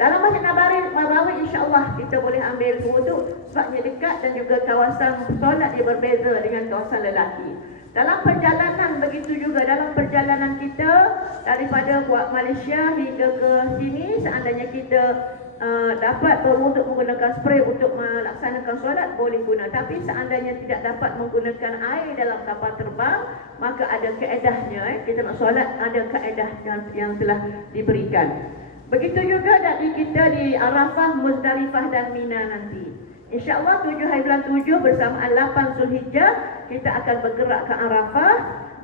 Dalam Masjid Nabawi insya-Allah kita boleh ambil wuduk sebabnya dekat dan juga kawasan solat dia berbeza dengan kawasan lelaki. Dalam perjalanan begitu juga, dalam perjalanan kita daripada Malaysia hingga ke sini, seandainya kita dapat berwuduk menggunakan spray untuk melaksanakan solat, boleh guna. Tapi seandainya tidak dapat menggunakan air dalam kapal terbang, maka ada kaedahnya. Kita nak solat ada kaedah yang telah diberikan. Begitu juga dari kita di Arafah, Muzdalifah dan Mina nanti. InsyaAllah 7 hari bulan 7 bersamaan 8 Zulhijjah kita akan bergerak ke Arafah,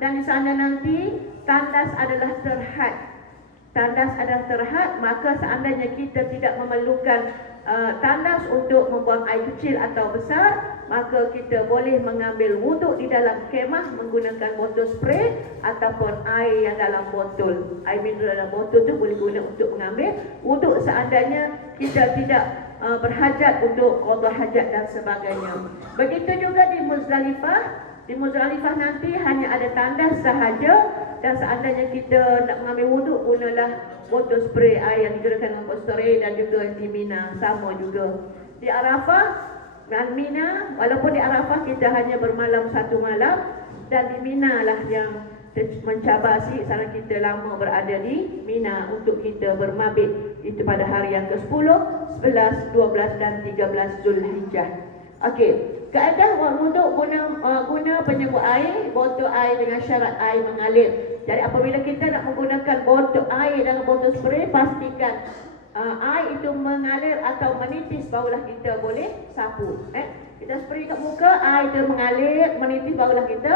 dan di sana nanti tandas adalah terhad. Tandas adalah terhad, maka seandainya kita tidak memerlukan tandas untuk membuang air kecil atau besar, maka kita boleh mengambil wuduk di dalam kemah menggunakan botol spray ataupun air yang dalam botol. Air mineral dalam botol tu boleh guna untuk mengambil wuduk seandainya kita tidak berhajat untuk qada hajat dan sebagainya. Begitu juga di Muzdalifah. Di Muzdalifah nanti hanya ada tandas sahaja, dan seandainya kita nak mengambil wuduk, gunalah botol spray air yang digunakan dengan botol spray, dan juga di Mina sama juga. Di Arafah dan Mina, walaupun di Arafah kita hanya bermalam 1 malam, dan di Mina lah yang mencabar sikit kerana kita lama berada di Mina untuk kita bermabit itu pada hari yang ke-10, 11, 12 dan 13 Zulhijjah. Okey. Kaedah wuduk guna penyebut air, botol air dengan syarat air mengalir. Jadi apabila kita nak menggunakan botol air dalam botol spray, pastikan air itu mengalir atau menitis, barulah kita boleh sapu. Kita spray kat muka, air itu mengalir, menitis, barulah kita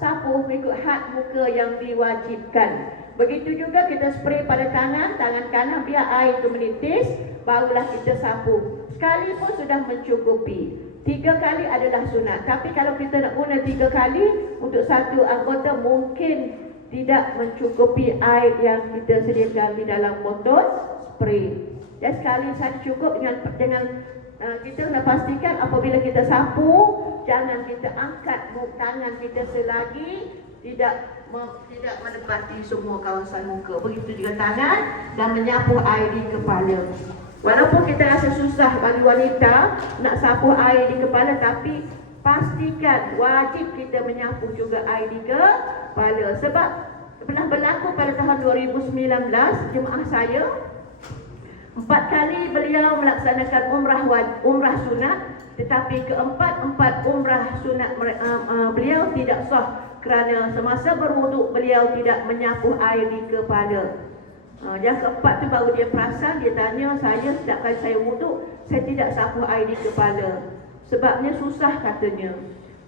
sapu mengikut had muka yang diwajibkan. Begitu juga kita spray pada tangan kanan biar air itu menitis, barulah kita sapu. Sekali pun sudah mencukupi. 3 kali adalah sunat. Tapi kalau kita nak guna 3 kali untuk satu anggota, mungkin tidak mencukupi air yang kita sediakan di dalam botol spray. Dan sekali saja cukup dengan kita nak pastikan apabila kita sapu, jangan kita angkat tangan kita selagi tidak menepati semua kawasan muka. Begitu juga tangan dan menyapu air di kepala. Walaupun kita rasa susah bagi wanita nak sapu air di kepala, tapi pastikan wajib kita menyapu juga air di kepala. Sebab pernah berlaku pada tahun 2019, jemaah saya 4 kali beliau melaksanakan umrah sunat, tetapi keempat umrah sunat beliau tidak sah kerana semasa berwuduk beliau tidak menyapu air di kepala. Yang keempat tu baru dia perasan, dia tanya saya, setiap kali saya wuduk saya tidak sapu air di kepala. Sebabnya susah katanya.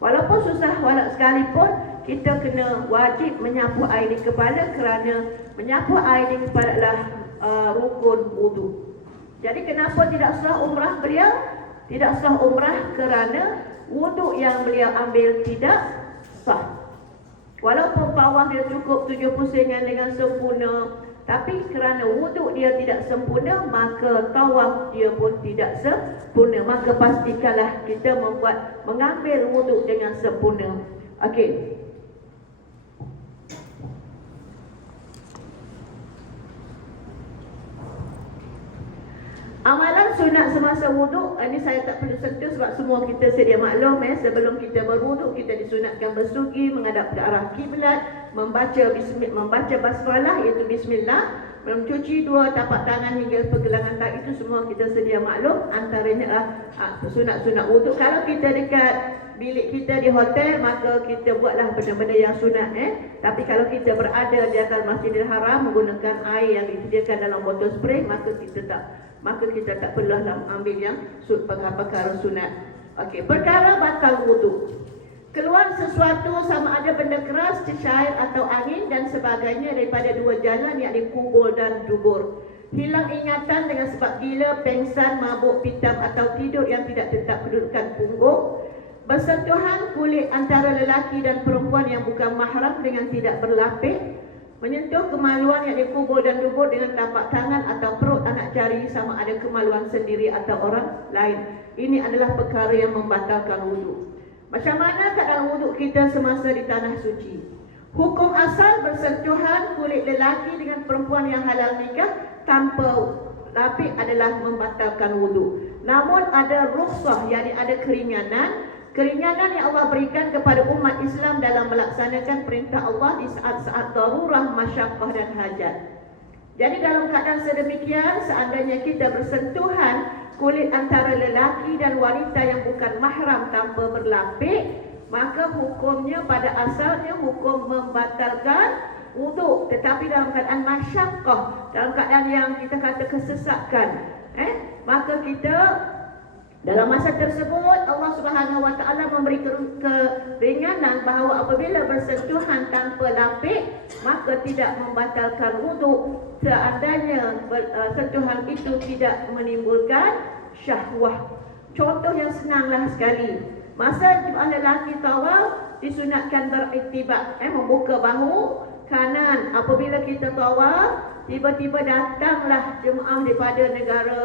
Walaupun susah sekalipun, kita kena wajib menyapu air di kepala kerana menyapu air di kepala adalah rukun wuduk. Jadi kenapa tidak sah umrah beliau? Tidak sah umrah kerana wuduk yang beliau ambil tidak sah. Walaupun tawaf dia cukup 7 pusingan dengan sempurna, tapi kerana wuduk dia tidak sempurna, maka tawaf dia pun tidak sempurna. Maka pastikanlah kita mengambil wuduk dengan sempurna. Okey. Amalan sunat semasa wuduk, ini saya tak perlu sentuh sebab semua kita sedia maklum. Sebelum kita berwuduk, kita disunatkan bersugi menghadap ke arah kiblat, membaca basmalah iaitu bismillah, mencuci 2 tapak tangan hingga pergelangan tangan. Itu semua kita sedia maklum. Antaranya sunat-sunat wuduk. Kalau kita dekat bilik kita di hotel, maka kita buatlah benda-benda yang sunat. Tapi kalau kita berada di atas Masjidil Haram menggunakan air yang disediakan dalam botol spray, maka kita tak perlulah ambil yang perkara sunat. Okey, perkara batal wuduk. Keluar sesuatu sama ada benda keras, cecair atau angin dan sebagainya daripada 2 jalan, yakni kubur dan dubur. Hilang ingatan dengan sebab gila, pengsan, mabuk, pitam atau tidur yang tidak tetap kedudukan punggung. Bersentuhan kulit antara lelaki dan perempuan yang bukan mahram dengan tidak berlapis. Menyentuh kemaluan yakni kubur dan dubur dengan tapak tangan atau perut anak jari sama ada kemaluan sendiri atau orang lain. Ini adalah perkara yang membatalkan wuduk. Macam mana keadaan wuduk kita semasa di tanah suci? Hukum asal bersentuhan kulit lelaki dengan perempuan yang halal nikah tanpa lapik adalah membatalkan wudu. Namun ada rukhsah, yakni ada keringanan yang Allah berikan kepada umat Islam dalam melaksanakan perintah Allah di saat-saat darurah, masyaqqah dan hajat. Jadi dalam keadaan sedemikian, seandainya kita bersentuhan kulit antara lelaki dan wanita yang bukan mahram tanpa berlapik, maka hukumnya pada asalnya hukum membatalkan wudu. Tetapi dalam keadaan masyaqqah, dalam keadaan yang kita kata kesesakan, maka kita dalam masa tersebut Allah Subhanahu Wa Taala memberi keringanan bahawa apabila bersentuhan tanpa lapik maka tidak membatalkan wudu seandainya sentuhan itu tidak menimbulkan syahwah. Contoh yang senanglah sekali. Masa jemaah lelaki tawaf disunatkan beriktibar, membuka bahu kanan. Apabila kita tawaf, tiba-tiba datanglah jemaah daripada negara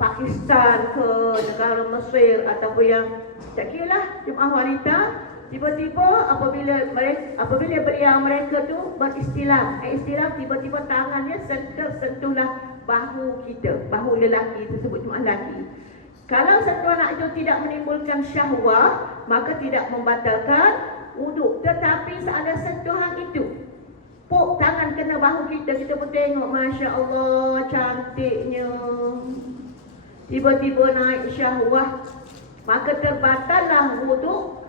Pakistan ke negara Mesir ataupun yang tak kira lah jemaah wanita, tiba-tiba apabila beliau mereka tu beristilam, tiba-tiba tangannya sentuhlah bahu kita, bahu lelaki tersebut, jemaah lelaki. Kalau sentuhan itu tidak menimbulkan syahwah, maka tidak membatalkan wudu. Tetapi seandainya sentuhan itu puk tangan kena bahu kita pun tengok, Masya Allah cantiknya, tiba-tiba naik syahwah, maka terbatallah wudu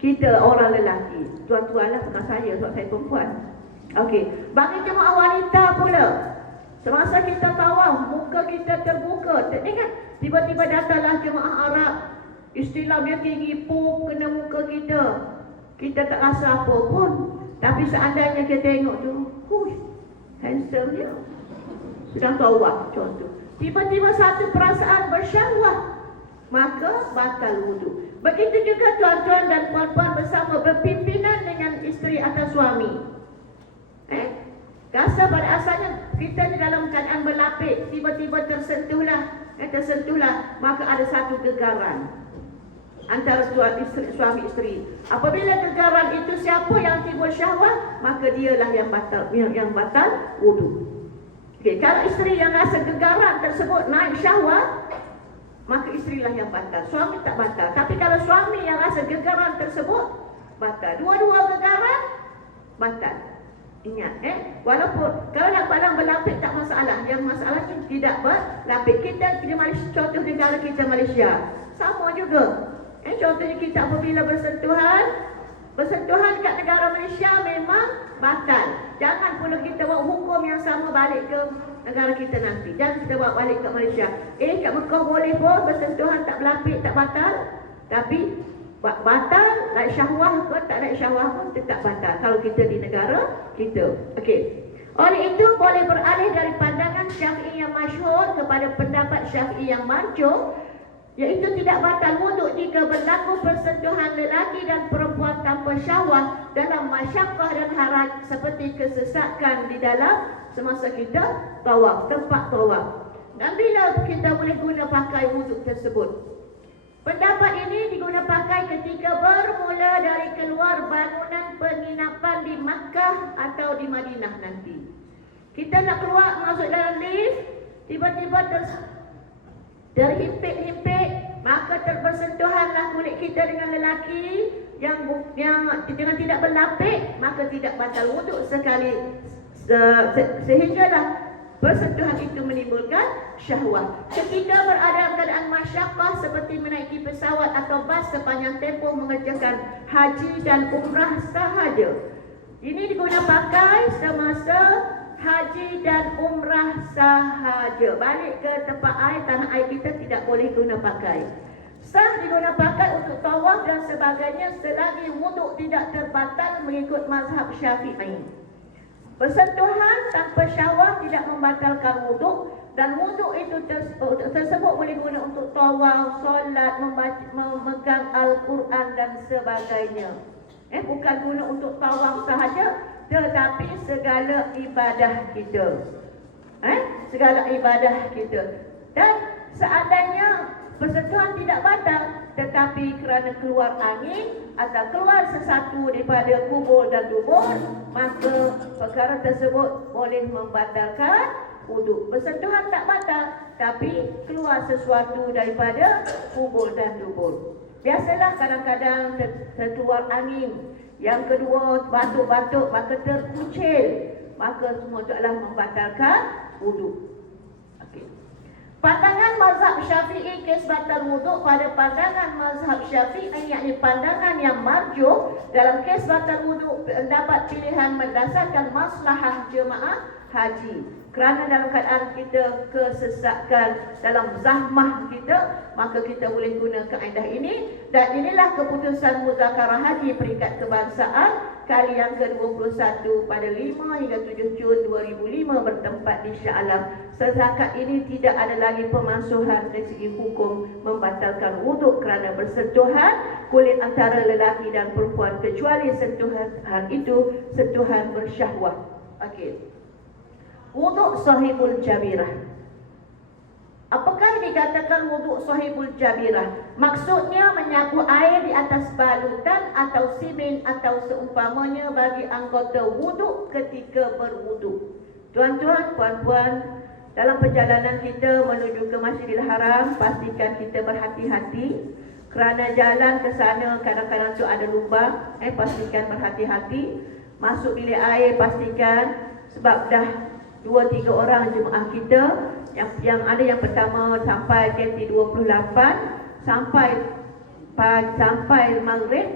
kita orang lelaki. Tuan-tuan lah, bukan saya, sebab saya perempuan. Okey, bagi jemaah wanita pula, semasa kita tawaf, muka kita terbuka, ingat tiba-tiba datanglah jemaah Arab, istilah dia tinggi puk kena muka kita tak rasa apa pun. Tapi seandainya kita tengok tu, handsome dia, sedang tawaf contoh, tiba-tiba satu perasaan bersyahwat, maka batal wudu. Begitu juga tuan-tuan dan puan-puan bersama berpimpinan dengan isteri atau suami. Rasa pada asalnya kita ni dalam keadaan berlapik, tiba-tiba tersentuhlah, maka ada satu gegaran antara suami isteri. Apabila gegaran itu siapa yang timbul syahwat, maka dialah yang batal wudu. Okey, kalau isteri yang rasa gegaran tersebut naik syahwat, maka isterilah yang batal, suami tak batal. Tapi kalau suami yang rasa gegaran tersebut, batal. Dua-dua gegaran batal. Ingat, walaupun kalau nak badan berlapik tak masalah. Yang masalahnya tidak berlapik. Kita di Malaysia, contoh negara kita Malaysia, sama juga. Contohnya kita apabila bersentuhan kat negara Malaysia memang batal. Jangan pula kita buat hukum yang sama balik ke negara kita nanti. Jangan kita buat balik ke Malaysia. Kat Mekah boleh pun bersentuhan tak berlapik, tak batal. Tapi batal, naik syahwah ke tak naik syahwah pun tetap batal kalau kita di negara kita. Okey. Oleh itu boleh beralih dari pandangan Syafi'i yang masyhur kepada pendapat Syafi'i yang marjuh, iaitu tidak batal wudu jika berlaku persentuhan lelaki dan perempuan tanpa syahwat dalam masyaqqah dan haraj seperti kesesakan di dalam semasa kita tawaf, tempat tawaf. Dan bila kita boleh guna pakai wudu tersebut? Pendapat ini diguna pakai ketika bermula dari keluar bangunan penginapan di Makkah atau di Madinah nanti. Kita nak keluar masuk dalam lift, tiba-tiba terhimpit-himpit, maka terbersentuhanlah kulit kita dengan lelaki yang dengan tidak berlapik, maka tidak batal wudu sekali sehinggalah persentuhan itu menimbulkan syahwat. Ketika berada dalam keadaan masyaqqah seperti menaiki pesawat atau bas sepanjang tempoh mengerjakan haji dan umrah sahaja. Ini digunakan pakai semasa haji dan umrah sahaja. Balik ke tempat air, tanah air kita tidak boleh guna pakai. Sah digunakan pakai untuk tawaf dan sebagainya selagi wudu tidak terbatal mengikut mazhab Syafi'i. Bersentuhan tanpa syahwat tidak membatalkan wudu, dan wudu itu tersebut boleh guna untuk tawaf, solat, memegang Al-Quran dan sebagainya. Bukan guna untuk tawaf sahaja, tetapi segala ibadah kita. Segala ibadah kita. Dan seandainya persentuhan tidak batal, tetapi kerana keluar angin atau keluar sesuatu daripada kubur dan dubur, maka perkara tersebut boleh membatalkan wuduk. Bersentuhan tak batal, tapi keluar sesuatu daripada kubur dan dubur. Biasalah kadang-kadang terkeluar angin. Yang kedua, batuk-batuk, maka terkucil. Maka semua itu adalah membatalkan wuduk. Okey. Pandangan mazhab Syafi'i kes batal wuduk pada pandangan mazhab Syafi'i, yakni pandangan yang marjuh dalam kes batal wuduk, pendapat pilihan berdasarkan maslahah jemaah haji. Kerana dalam keadaan kita kesesakan dalam zahmah kita, maka kita boleh guna kaedah ini. Dan inilah keputusan Muzakarah Haji Peringkat Kebangsaan kali yang ke-21 pada 5 hingga 7 Jun 2005 bertempat di Shah Alam. Setakat ini tidak ada lagi pemansuhan dari segi hukum membatalkan wuduk kerana bersentuhan kulit antara lelaki dan perempuan, kecuali sentuhan itu sentuhan bersyahwat. Okey. Wuduk sahibul jabirah. Apakah dikatakan wuduk sahibul jabirah? Maksudnya menyapu air di atas balutan atau simen atau seumpamanya bagi anggota wuduk ketika berwuduk. Tuan-tuan, puan-puan, dalam perjalanan kita menuju ke Masjidil Haram, pastikan kita berhati-hati. Kerana jalan ke sana kadang-kadang tu ada lubang, pastikan berhati-hati. Masuk bilik air, pastikan, sebab dah 2-3 orang jemaah kita yang ada yang pertama sampai KT 28 sampai maghrib,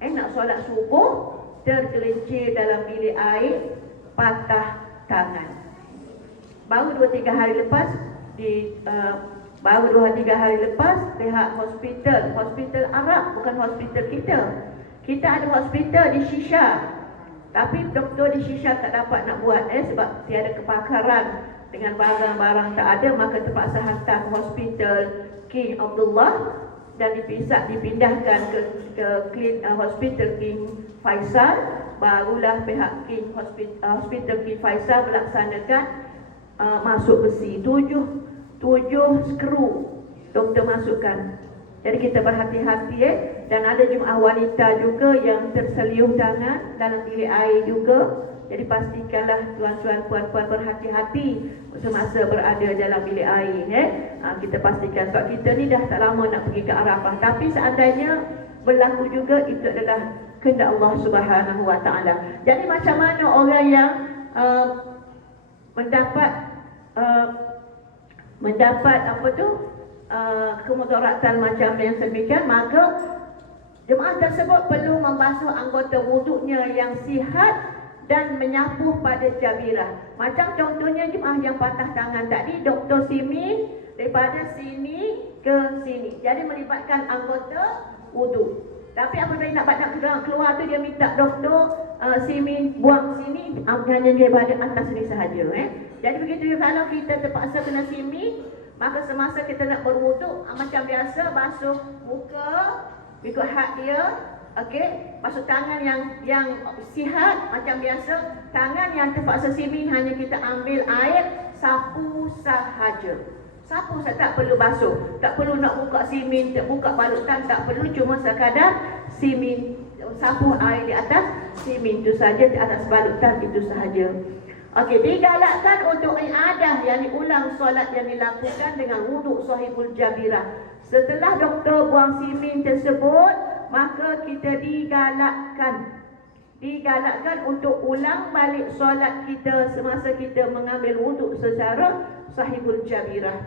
nak solat subuh, tergelincir dalam bilik air, patah tangan. Baru 2-3 hari lepas pihak hospital Arab, bukan hospital kita ada hospital di Shisha. Tapi doktor di Shisha tak dapat nak buat sebab tiada kepakaran dengan barang-barang tak ada, maka terpaksa hantar ke hospital King Abdullah dan dipindahkan ke hospital King Faisal. Barulah pihak hospital King Faisal melaksanakan masuk besi 7 skru doktor masukkan. Jadi kita berhati-hati dan ada jemaah wanita juga yang terseliuh tangan dalam bilik air juga. Jadi pastikanlah tuan-tuan puan-puan berhati-hati semasa berada dalam bilik air. Kita pastikan sebab kita ni dah tak lama nak pergi ke Arafah. Tapi seandainya berlaku juga, itu adalah kehendak Allah Subhanahu Wa Taala. Jadi macam mana orang yang mendapat kemudaratan macam yang sedemikian, maka jemaah tersebut perlu membasuh anggota wuduknya yang sihat dan menyapu pada jabirah. Macam contohnya jemaah yang patah tangan tadi, doktor simin daripada sini ke sini, jadi melibatkan anggota wuduk. Tapi apabila nak keluar tu, dia minta doktor simin buang sini, hanya daripada atas sini sahaja. Jadi begitu, kalau kita terpaksa kena simin, maka semasa kita nak berwuduk, macam biasa basuh muka ikut hak dia. Okey, basuh tangan yang sihat macam biasa. Tangan yang terpaksa simin hanya kita ambil air, sapu sahaja. Sapu saja, tak perlu basuh, tak perlu nak buka simin, tak buka balutan, tak perlu, cuma sekadar simin, sapu air di atas simin itu saja, di atas balutan itu sahaja. Okey, digalakkan untuk i'adah, yakni ulang solat yang dilakukan dengan wuduk sahibul jabirah. Setelah doktor buang simin tersebut, maka kita digalakkan untuk ulang balik solat kita semasa kita mengambil wuduk secara sahibul jabirah.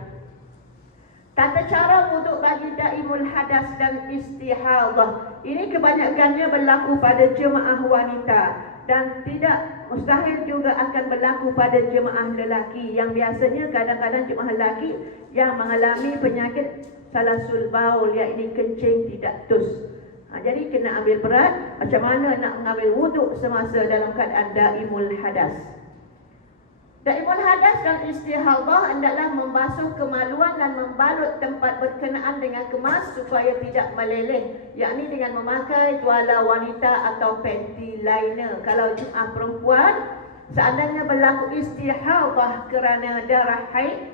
Tata cara wuduk bagi daimul hadas dan istihadah ini kebanyakannya berlaku pada jemaah wanita dan tidak mustahil juga akan berlaku pada jemaah lelaki, yang biasanya kadang-kadang jemaah lelaki yang mengalami penyakit salasul baul, iaitu kencing tidak tus. Jadi kena ambil berat macam mana nak mengambil wuduk semasa dalam keadaan daimul hadas. Daimul hadas dan istihadah hendaklah membasuh kemaluan dan membalut tempat berkenaan dengan kemas supaya tidak meleleh, yakni dengan memakai tuala wanita atau panty liner. Kalau jemaah perempuan seandainya berlaku istihadah kerana darah haid,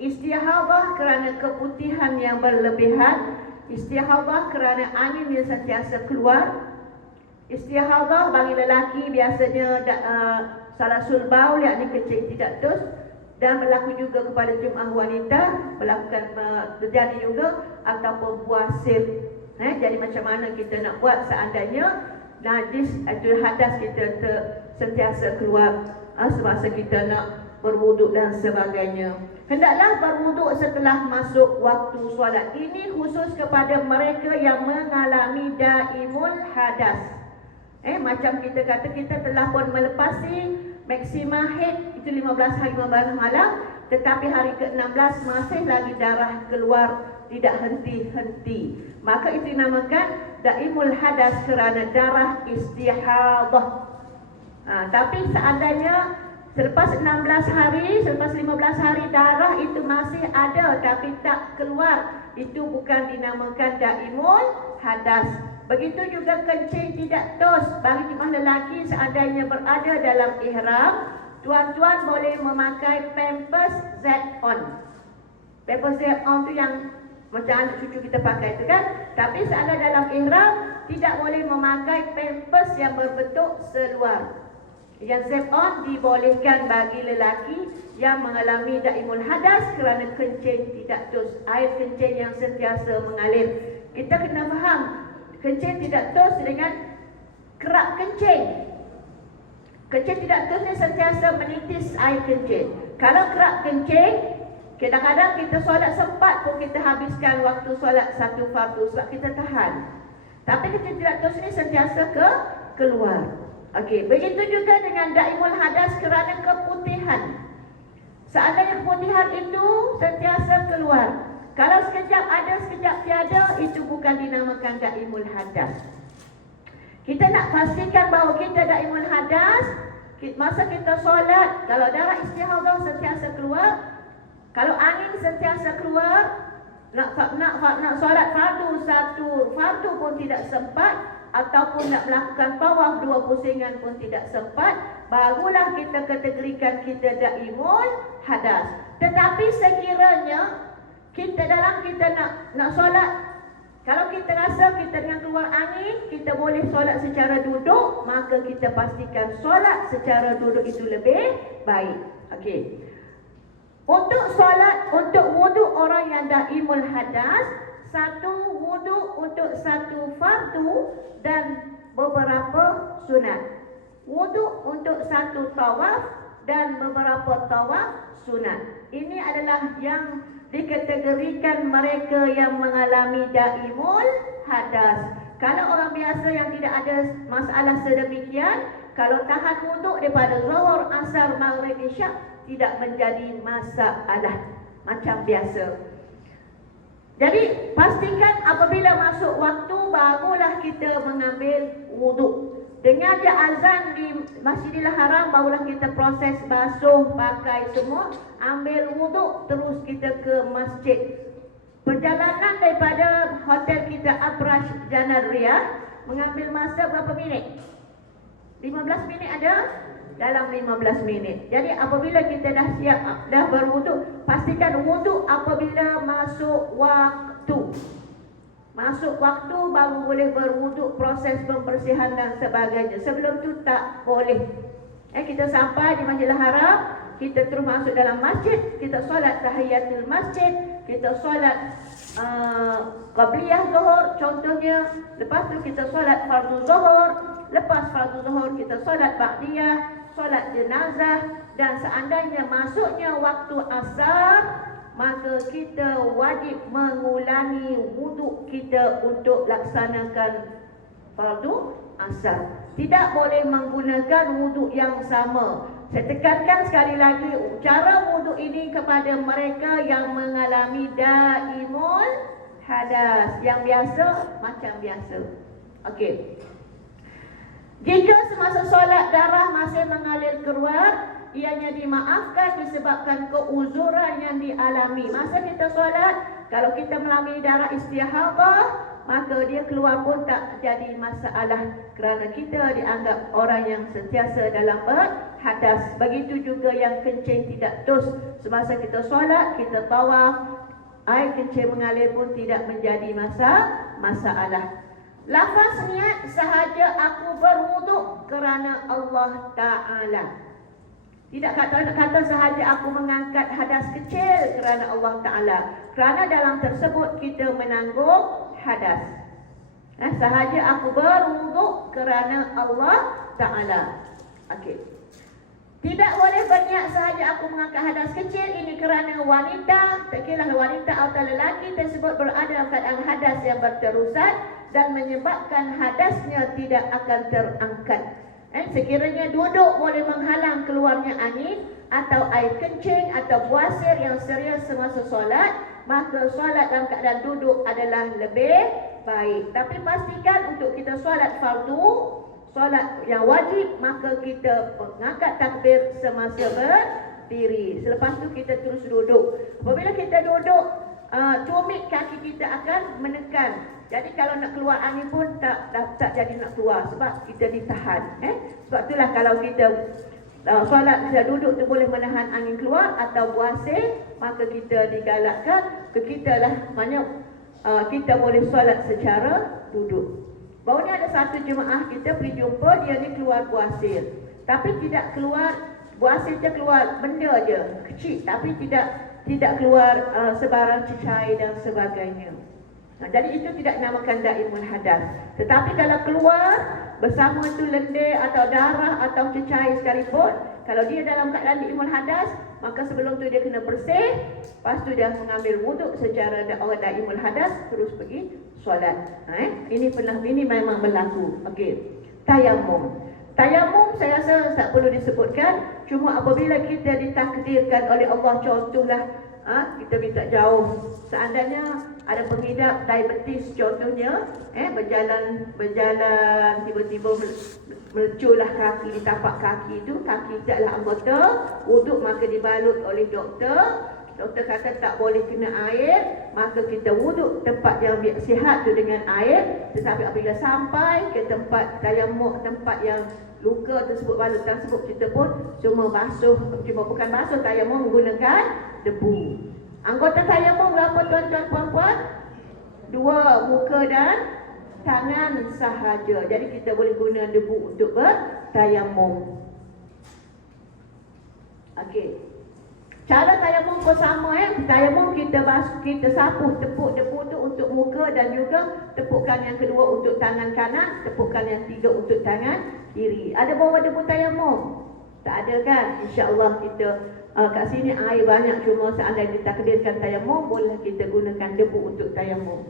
istihadah kerana keputihan yang berlebihan, istihadah kerana angin yang sentiasa keluar, istihadah bagi lelaki biasanya salasul baul, yakni kencing tidak tus, dan berlaku juga kepada jemaah wanita, terjadi juga ataupun puasir. Jadi macam mana kita nak buat seandainya najis atau hadas kita sentiasa keluar semasa kita nak berwuduk dan sebagainya. Hendaklah berwuduk setelah masuk waktu solat. Ini khusus kepada mereka yang mengalami daimul hadas. Macam kita kata kita telah pun melepasi maksima haid itu 15 hari 15 malam, tetapi hari ke-16 masih lagi darah keluar tidak henti-henti. Maka itu dinamakan daimul hadas kerana darah istihadah. Tapi seandainya selepas 16 hari, selepas 15 hari darah itu masih ada tapi tak keluar, itu bukan dinamakan daimul hadas. Begitu juga kencing tidak tos bagi jemaah lelaki seandainya berada dalam ihram, tuan-tuan boleh memakai pampers Z-on. Pampers Z-on tu yang macam anak cucu kita pakai tu kan. Tapi seandainya dalam ihram tidak boleh memakai pampers yang berbentuk seluar. Yang Z-on dibolehkan bagi lelaki yang mengalami daimul hadas kerana kencing tidak tos, air kencing yang sentiasa mengalir. Kita kena faham kencing tidak tos dengan kerap kencing. Kencing tidak tos ni sentiasa menitis air kencing. Kalau kerap kencing, kadang-kadang kita solat sempat pun kita habiskan waktu solat satu fardu sebab kita tahan. Tapi kencing tidak tos ni sentiasa keluar. Okey, begitu juga dengan daimul hadas kerana keputihan. Seandainya keputihan itu sentiasa keluar, kalau sekejap ada, sekejap tiada, itu bukan dinamakan daimul hadas. Kita nak pastikan bahawa kita daimul hadas masa kita solat. Kalau darah istihadah sentiasa keluar, kalau angin sentiasa keluar, nak solat fardu satu fardu pun tidak sempat, ataupun nak melakukan tawaf 2 pusingan pun tidak sempat, barulah kita kategorikan kita daimul hadas. Tetapi sekiranya kita nak solat, kalau kita rasa kita dengan keluar angin, kita boleh solat secara duduk, maka kita pastikan solat secara duduk itu lebih baik. Okey. Untuk solat, untuk wuduk orang yang daimul hadas, satu wuduk untuk satu fardu dan beberapa sunat. Wuduk untuk satu tawaf dan beberapa tawaf sunat. Ini adalah yang dikategorikan mereka yang mengalami daimul hadas. Kalau orang biasa yang tidak ada masalah sedemikian, kalau tahan wuduk daripada zuhur, asar, maghrib, isyak, tidak menjadi masalah macam biasa. Jadi pastikan apabila masuk waktu barulah kita mengambil wuduk. Dengar je azan di Masjidil Haram, barulah kita proses basuh, pakai semua, ambil wuduk, terus kita ke masjid. Perjalanan daripada hotel kita Abrash Jannah Riyadh mengambil masa berapa minit? 15 minit ada? Dalam 15 minit. Jadi apabila kita dah siap, dah berwuduk, pastikan wuduk apabila masuk waktu. Masuk waktu baru boleh berwuduk, proses pembersihan dan sebagainya. Sebelum tu tak boleh. Kita sampai di Masjidil Haram, kita terus masuk dalam masjid, kita solat tahiyatul masjid, kita solat qabliyah zuhur contohnya. Lepas tu kita solat fardu zuhur, lepas fardu zuhur kita solat ba'diyah, solat jenazah, dan seandainya masuknya waktu asar, maka kita wajib mengulangi wuduk kita untuk laksanakan fardu asar. Tidak boleh menggunakan wuduk yang sama. Saya tekankan sekali lagi, cara wuduk ini kepada mereka yang mengalami daimul hadas. Yang biasa macam biasa. Okey. Jika semasa solat darah masih mengalir keluar, ianya dimaafkan disebabkan keuzuran yang dialami. Masa kita solat, kalau kita mengalami darah istihadah, maka dia keluar pun tak jadi masalah kerana kita dianggap orang yang sentiasa dalam berhadas. Begitu juga yang kencing tidak tos. Semasa kita solat, kita tawaf, air kencing mengalir pun tidak menjadi masalah. Lafaz niat sahaja aku berwuduk kerana Allah Ta'ala. Tidak kata sahaja aku mengangkat hadas kecil kerana Allah Ta'ala. Kerana dalam tersebut kita menanggung hadas. Sahaja aku berwuduk kerana Allah Ta'ala. Okey. Tidak boleh berniat sahaja aku mengangkat hadas kecil. Ini kerana wanita, tak kira wanita atau lelaki tersebut berada dalam keadaan hadas yang berterusan dan menyebabkan hadasnya tidak akan terangkat. Sekiranya duduk boleh menghalang keluarnya angin atau air kencing atau buasir yang serius semasa solat, maka solat dalam keadaan duduk adalah lebih baik. Tapi pastikan untuk kita solat fardu, solat yang wajib, maka kita mengangkat takbir semasa berdiri. Selepas tu kita terus duduk. Apabila kita duduk, tumit kaki kita akan menekan. Jadi kalau nak keluar angin pun tak jadi nak keluar sebab kita ditahan. Sebab itulah kalau kita solat kita duduk tu boleh menahan angin keluar atau buasir, maka kita digalakkan ke kita lah, maknanya kita boleh solat secara duduk. Baru ni ada satu jemaah kita pergi jumpa, dia ni keluar buasir. Tapi tidak keluar buasir, dia keluar benda je kecil, tapi tidak keluar sebarang cecair dan sebagainya. Jadi itu tidak dinamakan daimul hadas. Tetapi kalau keluar bersama itu lendir atau darah atau cecair sekalipun, kalau dia dalam keadaan daimul hadas, maka sebelum tu dia kena bersih, lepas tu dia mengambil wuduk secara orang daimul hadas, terus pergi solat. Ini memang berlaku. Okey. Tayamum. Tayamum saya rasa tak perlu disebutkan. Cuma apabila kita ditakdirkan oleh Allah, contohlah kita minta jauh. Seandainya ada pengidap diabetes contohnya, berjalan tiba-tiba meleculah kaki di tapak kaki itu, kaki tidaklah anggota wuduk, maka dibalut oleh doktor. Doktor kata tak boleh kena air, maka kita wuduk tempat yang sihat tu dengan air. Tetapi apabila sampai ke tempat tayamum, tempat yang luka tersebut, balut tersebut, kita pun cuma basuh, cuma bukan basuh tayamum, menggunakan debu. Anggota tayamum berapa tuan-tuan puan-puan? 2, muka dan tangan sahaja. Jadi kita boleh guna debu untuk bertayamum. Okey. Cara tayamum pun sama Tayamum kita sapu, tepuk debu tu untuk muka dan juga tepukan yang kedua untuk tangan kanan, tepukan yang 3 untuk tangan kiri. Ada bawa debu tayamum? Tak ada kan? InsyaAllah kita kat sini air banyak, cuma seandainya ditakdirkan tayamum, boleh kita gunakan debu untuk tayamum.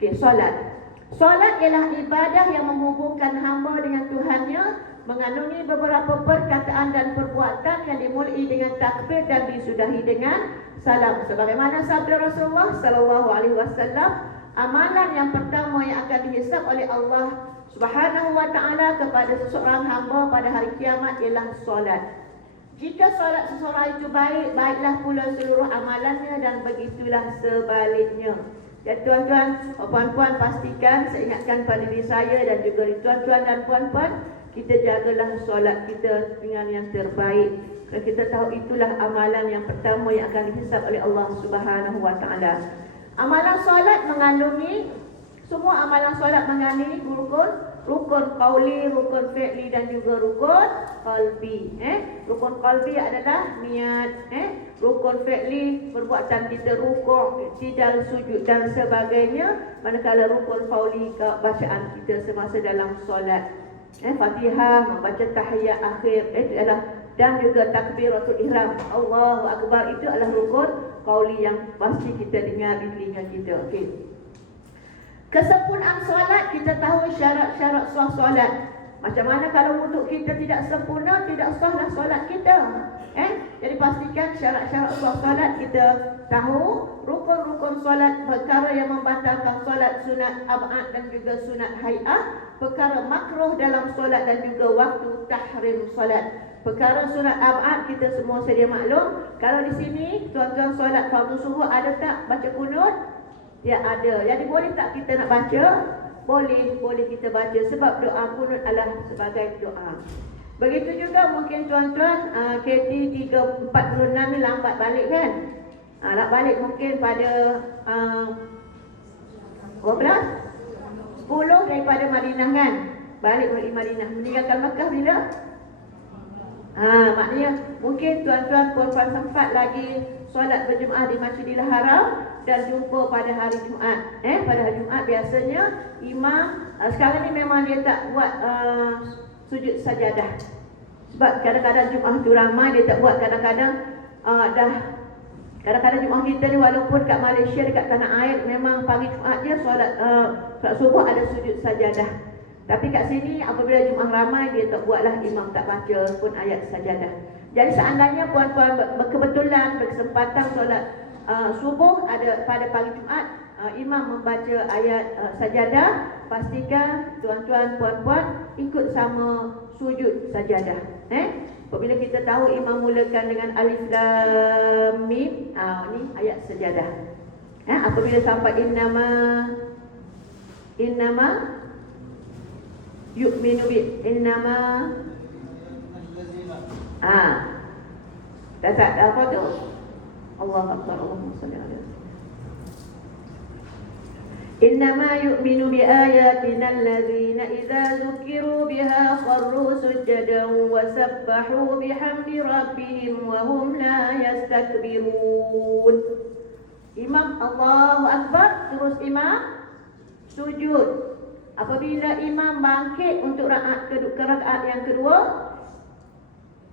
Okey, solat. Solat ialah ibadah yang menghubungkan hamba dengan Tuhannya, mengandungi beberapa perkataan dan perbuatan yang dimulai dengan takbir dan disudahi dengan salam. Sebagaimana sabda Rasulullah sallallahu alaihi wasallam, amalan yang pertama yang akan dihisab oleh Allah Subhanahu wa taala kepada seseorang hamba pada hari kiamat ialah solat. Jika solat seseorang itu baik, baiklah pula seluruh amalannya, dan begitulah sebaliknya. Ya tuan-tuan, puan-puan, pastikan saya ingatkan pada diri saya dan juga tuan-tuan dan puan-puan, kita jagalah solat kita dengan yang terbaik. Kerana kita tahu itulah amalan yang pertama yang akan dihisab oleh Allah Subhanahu wa taala. Amalan solat mengandungi, semua amalan solat mengandungi rukun qauli, rukun fi'li dan juga rukun qalbi. Rukun qalbi adalah niat, rukun fi'li perbuatan kita rukuk, tidal, sujud dan sebagainya. Manakala rukun qauli bacaan kita semasa dalam solat. Fatihah, membaca tahiyat akhir, itu adalah, dan juga takbiratul ihram, Allahu akbar, itu adalah rukun qauli yang pasti kita dengar di telinga kita. Okey. Kesempurnaan solat, kita tahu syarat-syarat sah solat. Macam mana kalau wuduk kita tidak sempurna, tidak sahlah solat kita. Jadi pastikan syarat-syarat sah solat kita tahu. Rukun-rukun solat, perkara yang membatalkan solat, sunat ab'ad dan juga sunat hay'ah, perkara makruh dalam solat dan juga waktu tahrim solat. Perkara sunat ab'ad kita semua sedia maklum. Kalau di sini tuan-tuan solat fardu subuh ada tak baca kunut? Ya ada. Jadi boleh tak kita nak baca? Boleh kita baca sebab doa kunut adalah sebagai doa. Begitu juga mungkin tuan-tuan KT 346 ni lambat balik kan? Nak balik mungkin pada 10 daripada Madinah kan? Balik dari Madinah. Meninggalkan Mekah bila? Maknanya mungkin tuan-tuan puan-puan sempat lagi solat berjemaah di Masjidil Haram dan jumpa pada hari Jumaat. Pada hari Jumaat biasanya imam sekarang ni memang dia tak buat sujud sajadah. Sebab kadang-kadang Jumaat tu ramai, dia tak buat. Kadang-kadang kadang-kadang Jumaat kita ni walaupun kat Malaysia dekat tanah air memang pagi Jumaat dia solat subuh ada sujud sajadah. Tapi kat sini apabila Jumaat ramai, dia tak buatlah, imam tak baca pun ayat sajadah. Jadi seandainya puan-puan berkebetulan berkesempatan solat subuh ada pada pagi Jumaat, imam membaca ayat sajadah, pastikan tuan-tuan puan-puan ikut sama sujud sajadah. Apabila kita tahu imam mulakan dengan alif lam mim, ni ayat sajadah. Apabila sampai innama yu'minu bi innama tak apa tu? Allahu akbar, Allahumma shalli alaihi wasallam. Innama yu'minu bi ayatina allazina idza dzukiru biha kharru sujadan wa sabbahu bihamdi rabbihim wa hum la yastakbirun. Imam Allahu akbar, terus imam sujud. Apabila imam bangkit untuk rakaat yang kedua,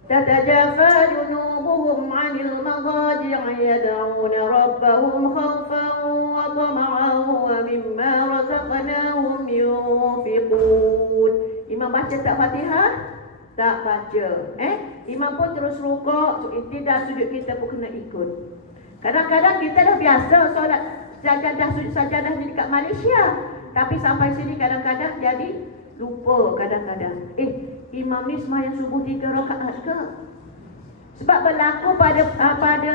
tatajafa junubuhum 'anil madaji'i yad'una rabbahum khawfan wa tama'an wa mimma razaqnahum yunfiqun. Imam baca tak Fatihah? Tak baca. Imam pun terus rukuk, tidak sujud kita pun kena ikut. Kadang-kadang kita dah biasa solat sajadah, sujud sajadah ni dekat Malaysia. Tapi sampai sini kadang-kadang jadi lupa kadang-kadang. Imam ni sembahyang subuh 3 rakaat ke? Sebab berlaku pada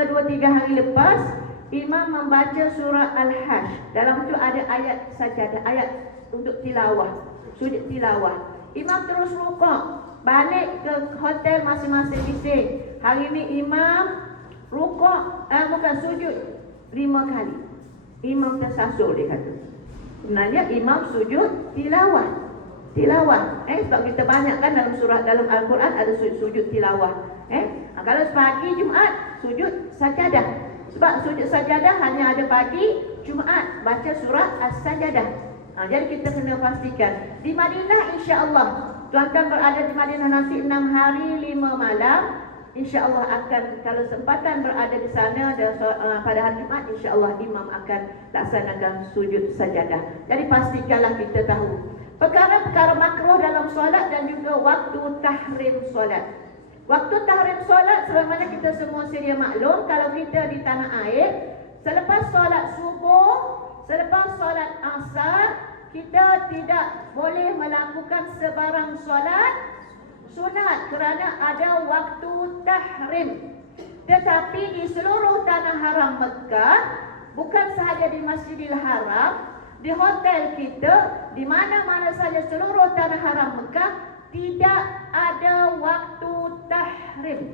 2-3 hari lepas, imam membaca surah Al-Hajj. Dalam itu ada ayat sajadah, ayat untuk tilawah, sujud tilawah. Imam terus rukuk, balik ke hotel masing-masing bising. Hari ini imam rukuk, bukan sujud 5 kali. Imam tersasul, dia kata. Sebenarnya imam sujud tilawah. Sebab kita banyak kan dalam Al-Quran ada sujud tilawah. Kalau pagi Jumaat sujud sajadah. Sebab sujud sajadah hanya ada pagi Jumaat, baca surah As-Sajadah. Jadi kita kena pastikan. Di Madinah insya-Allah, tuan-tuan berada di Madinah nanti 6 hari 5 malam. InsyaAllah akan, kalau sempatan berada di sana pada hari Jumaat, insyaAllah imam akan laksanakan sujud sajadah. Jadi pastikanlah kita tahu perkara-perkara makruh dalam solat dan juga waktu tahrim solat. Waktu tahrim solat sebagaimana kita semua sedia maklum, kalau kita di tanah air, selepas solat subuh, selepas solat asar, kita tidak boleh melakukan sebarang solat sunat kerana ada waktu tahrim. Tetapi di seluruh tanah haram Mekah, bukan sahaja di Masjidil Haram, di hotel kita, di mana-mana saja seluruh tanah haram Mekah, tidak ada waktu tahrim.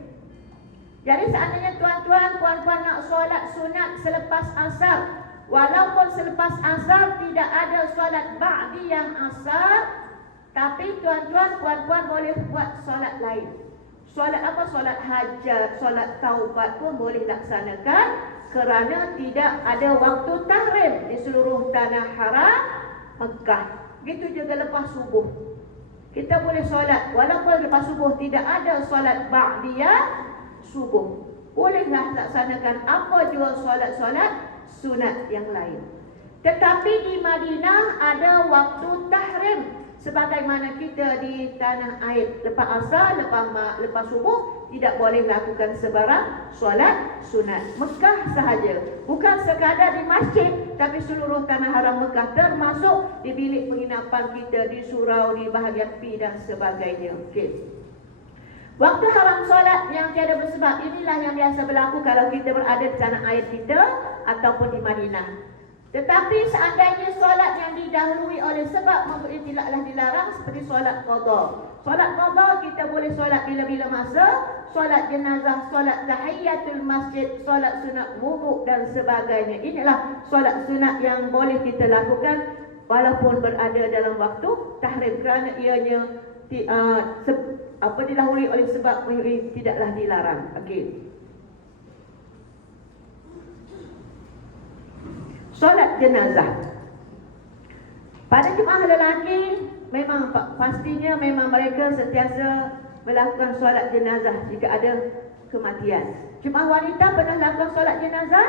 Jadi seandainya tuan-tuan, puan-puan nak solat sunat selepas asar, walaupun selepas asar tidak ada solat ba'diyah asar, tapi tuan-tuan, puan-puan boleh buat solat lain. Solat apa? Solat hajat, solat taubat pun boleh laksanakan kerana tidak ada waktu tahrim di seluruh tanah haram Mekah. Begitu juga lepas subuh. Kita boleh solat walaupun lepas subuh tidak ada solat ba'diyah subuh. Bolehlah laksanakan apa jua solat-solat sunat yang lain. Tetapi di Madinah ada waktu tahrim. Sebagaimana kita di tanah air, lepas asar, lepas subuh tidak boleh melakukan sebarang solat sunat. Mekah sahaja, bukan sekadar di masjid, tapi seluruh tanah haram Mekah, termasuk di bilik penginapan kita, di surau, di bahagian P dan sebagainya. Waktu haram solat yang tiada bersebab, inilah yang biasa berlaku kalau kita berada di tanah air kita ataupun di Madinah. Tetapi seandainya solat yang didahului oleh sebab mempunyai tidaklah dilarang, seperti solat qada. Solat qada kita boleh solat bila-bila masa, solat jenazah, solat tahiyatul masjid, solat sunat wudu dan sebagainya. Inilah solat sunat yang boleh kita lakukan walaupun berada dalam waktu tahrim, kerana ianya apa didahului oleh sebab tidaklah dilarang. Okey. Solat jenazah. Pada jemaah lelaki memang pastinya memang mereka sentiasa melakukan solat jenazah jika ada kematian. Jemaah wanita pernah lakukan solat jenazah?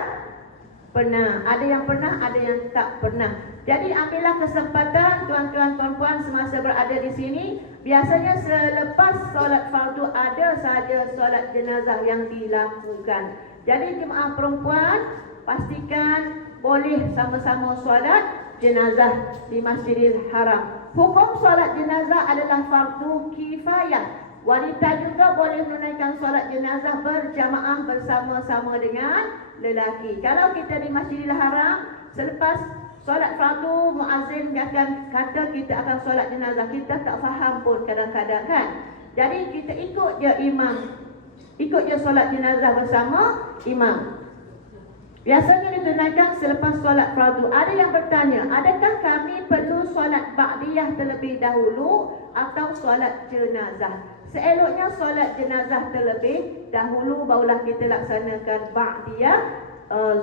Pernah. Ada yang pernah, ada yang tak pernah. Jadi ambillah kesempatan tuan-tuan puan-puan semasa berada di sini. Biasanya selepas solat fardu ada sahaja solat jenazah yang dilakukan. Jadi jemaah perempuan pastikan boleh sama-sama solat jenazah di Masjidil Haram. Hukum solat jenazah adalah fardu kifayah. Wanita juga boleh menunaikan solat jenazah berjamaah bersama-sama dengan lelaki. Kalau kita di Masjidil Haram, selepas solat fardu, muazzin akan kata kita akan solat jenazah. Kita tak faham pun kadang-kadang kan. Jadi kita ikut je imam. Ikut je solat jenazah bersama imam. Biasanya ditunaikan selepas solat fardu. Ada yang bertanya, adakah kami perlu solat ba'diyah terlebih dahulu atau solat jenazah? Seeloknya solat jenazah terlebih dahulu, barulah kita laksanakan ba'diyah,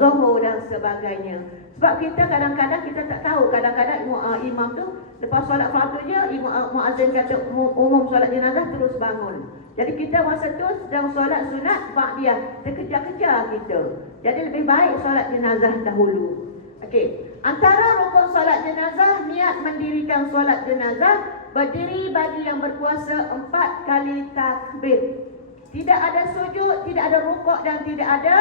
zuhur dan sebagainya. Sebab kita kadang-kadang kita tak tahu, kadang-kadang imam tu lepas solat fardu je, muazzin kata umum solat jenazah terus bangun. Jadi kita masa tu sedang solat sunat ba'diyah, terkejar-kejar kita. Jadi lebih baik solat jenazah dahulu. Okey, antara rukun solat jenazah, niat mendirikan solat jenazah, berdiri bagi yang berpuasa 4 kali takbir. Tidak ada sujud, tidak ada rukuk dan tidak ada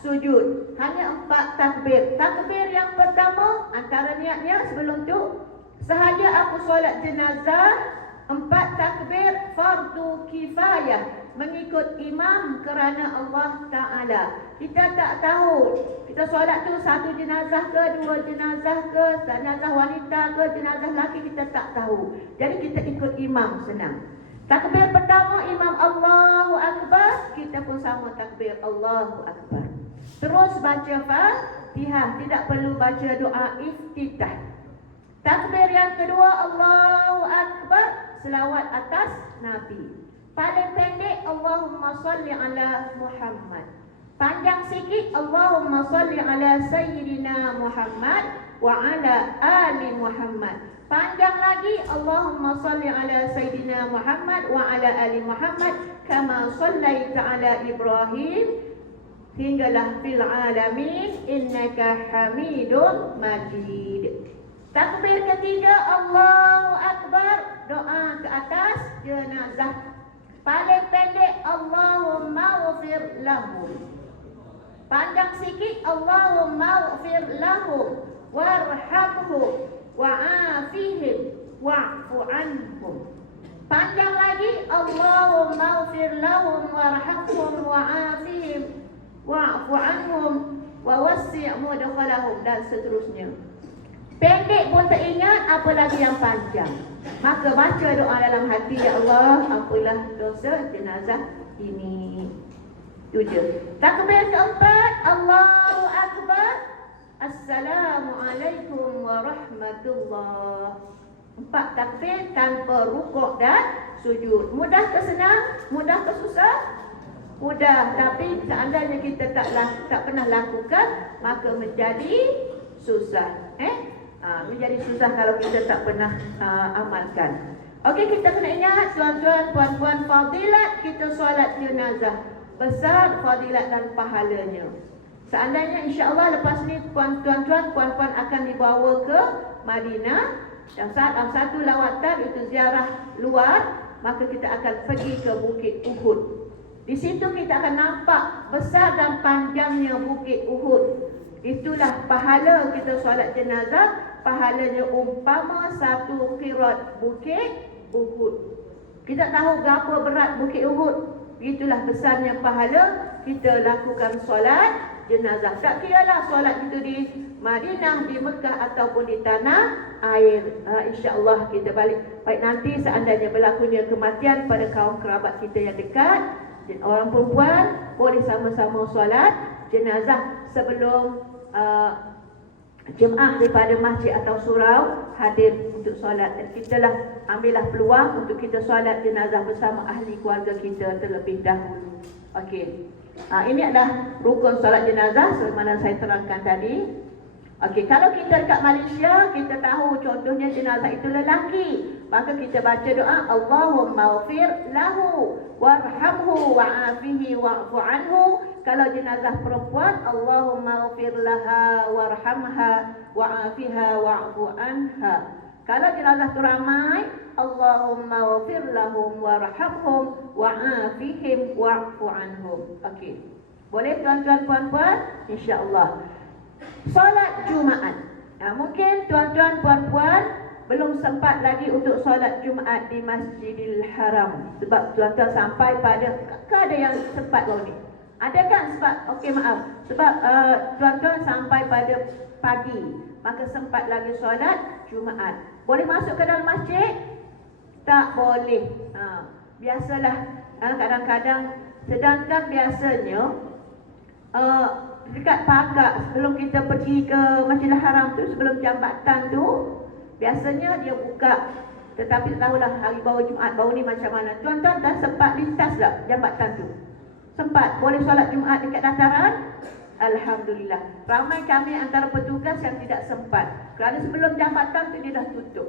sujud. Hanya 4 takbir. Takbir yang pertama, antara niatnya sebelum tu, sahaja aku solat jenazah, 4 takbir fardu kifayah, mengikut imam kerana Allah Ta'ala. Kita tak tahu kita solat tu satu jenazah ke, 2 jenazah ke, jenazah wanita ke, jenazah lelaki, kita tak tahu. Jadi kita ikut imam, senang. Takbir pertama imam Allahu Akbar, kita pun sama takbir Allahu Akbar. Terus baca Fatihah, tidak perlu baca doa iftitah. Takbir yang kedua Allahu Akbar, selawat atas Nabi. Paling pendek Allahumma salli ala Muhammad. Panjang sikit Allahumma salli ala Sayyidina Muhammad wa ala ali Muhammad. Panjang lagi Allahumma salli ala Sayyidina Muhammad wa ala ali Muhammad kama sallaita ala Ibrahim hinggalah fil alamin innaka Hamidun Majid. Takbir ketiga Allahu Akbar, doa ke atas jenazah. Paling pendek Allahumma ghfir lahum. Panjang sikit Allahumma ghfir lahum warhamhum wa'afihim wa'fu anhum. Panjang lagi Allahumma ghfir lahum warhamhum wa'afihim wa'fu anhum wa wassi' mudkhalahum dan seterusnya. Pendek pun tak ingat, apalagi yang panjang. Maka baca doa dalam hati, ya Allah, ampunlah dosa jenazah ini. Itu je. Takbir keempat, Allahu Akbar. Assalamualaikum warahmatullahi. 4 takbir tanpa rukuk dan sujud. Mudah ke senang? Mudah ke susah? Mudah. Tapi seandainya kita tak pernah lakukan, maka menjadi susah. Menjadi susah kalau kita tak pernah amalkan. Okey, kita kena ingat tuan-tuan, puan-puan, fadilat kita solat jenazah. Besar fadilat dan pahalanya. Seandainya insya-Allah lepas ni tuan-tuan, puan-puan akan dibawa ke Madinah. Dan dalam satu lawatan itu ziarah luar, maka kita akan pergi ke Bukit Uhud. Di situ kita akan nampak besar dan panjangnya Bukit Uhud. Itulah pahala kita solat jenazah. Pahalanya umpama 1 qirat Bukit Uhud. Kita tahu berapa berat Bukit Uhud. Itulah besarnya pahala kita lakukan solat jenazah. Tak kiralah solat itu di Madinah, di Mekah ataupun di tanah air. InsyaAllah kita balik. Baik nanti seandainya berlakunya kematian pada kaum kerabat kita yang dekat, orang perempuan boleh sama-sama solat jenazah sebelum jemaah daripada masjid atau surau hadir untuk solat, dan kita lah ambillah peluang untuk kita solat jenazah bersama ahli keluarga kita terlebih dahulu. Okey. Ini adalah rukun solat jenazah sebagaimana saya terangkan tadi. Okey, kalau kita dekat Malaysia, kita tahu contohnya jenazah itu lelaki, maka kita baca doa Allahumma ghfir lahu warhamhu wa'afihi wa'fu anhu. Kalau jenazah perempuan, Allahumma ghfir laha warhamha wa'afiha wa'fu anha. Kalau jenazah tu ramai, Allahumma ghfir lahum warhamhum wa'afihim wa'fu anhum. Okey. Boleh tuan-tuan puan-puan? Insya-Allah. Solat Jumaat. Mungkin tuan-tuan puan-puan belum sempat lagi untuk solat Jumaat di Masjidil Haram. Sebab tuan-tuan sampai pada, ada yang sempat baru ni? Ada kan sebab, okey maaf, sebab tuan-tuan sampai pada pagi, maka sempat lagi solat Jumaat. Boleh masuk ke dalam masjid? Tak boleh. Biasalah, kadang-kadang, sedangkan biasanya dekat pagar sebelum kita pergi ke Masjidil Haram tu, sebelum jambatan tu, biasanya dia buka. Tetapi tak tahulah hari baru Jumaat baru ni macam mana. Tuan-tuan dah sempat lintas tak jambatan tu? Sempat boleh solat Jumaat dekat dataran? Alhamdulillah. Ramai kami antara petugas yang tidak sempat, kerana sebelum jambatan tu dia dah tutup.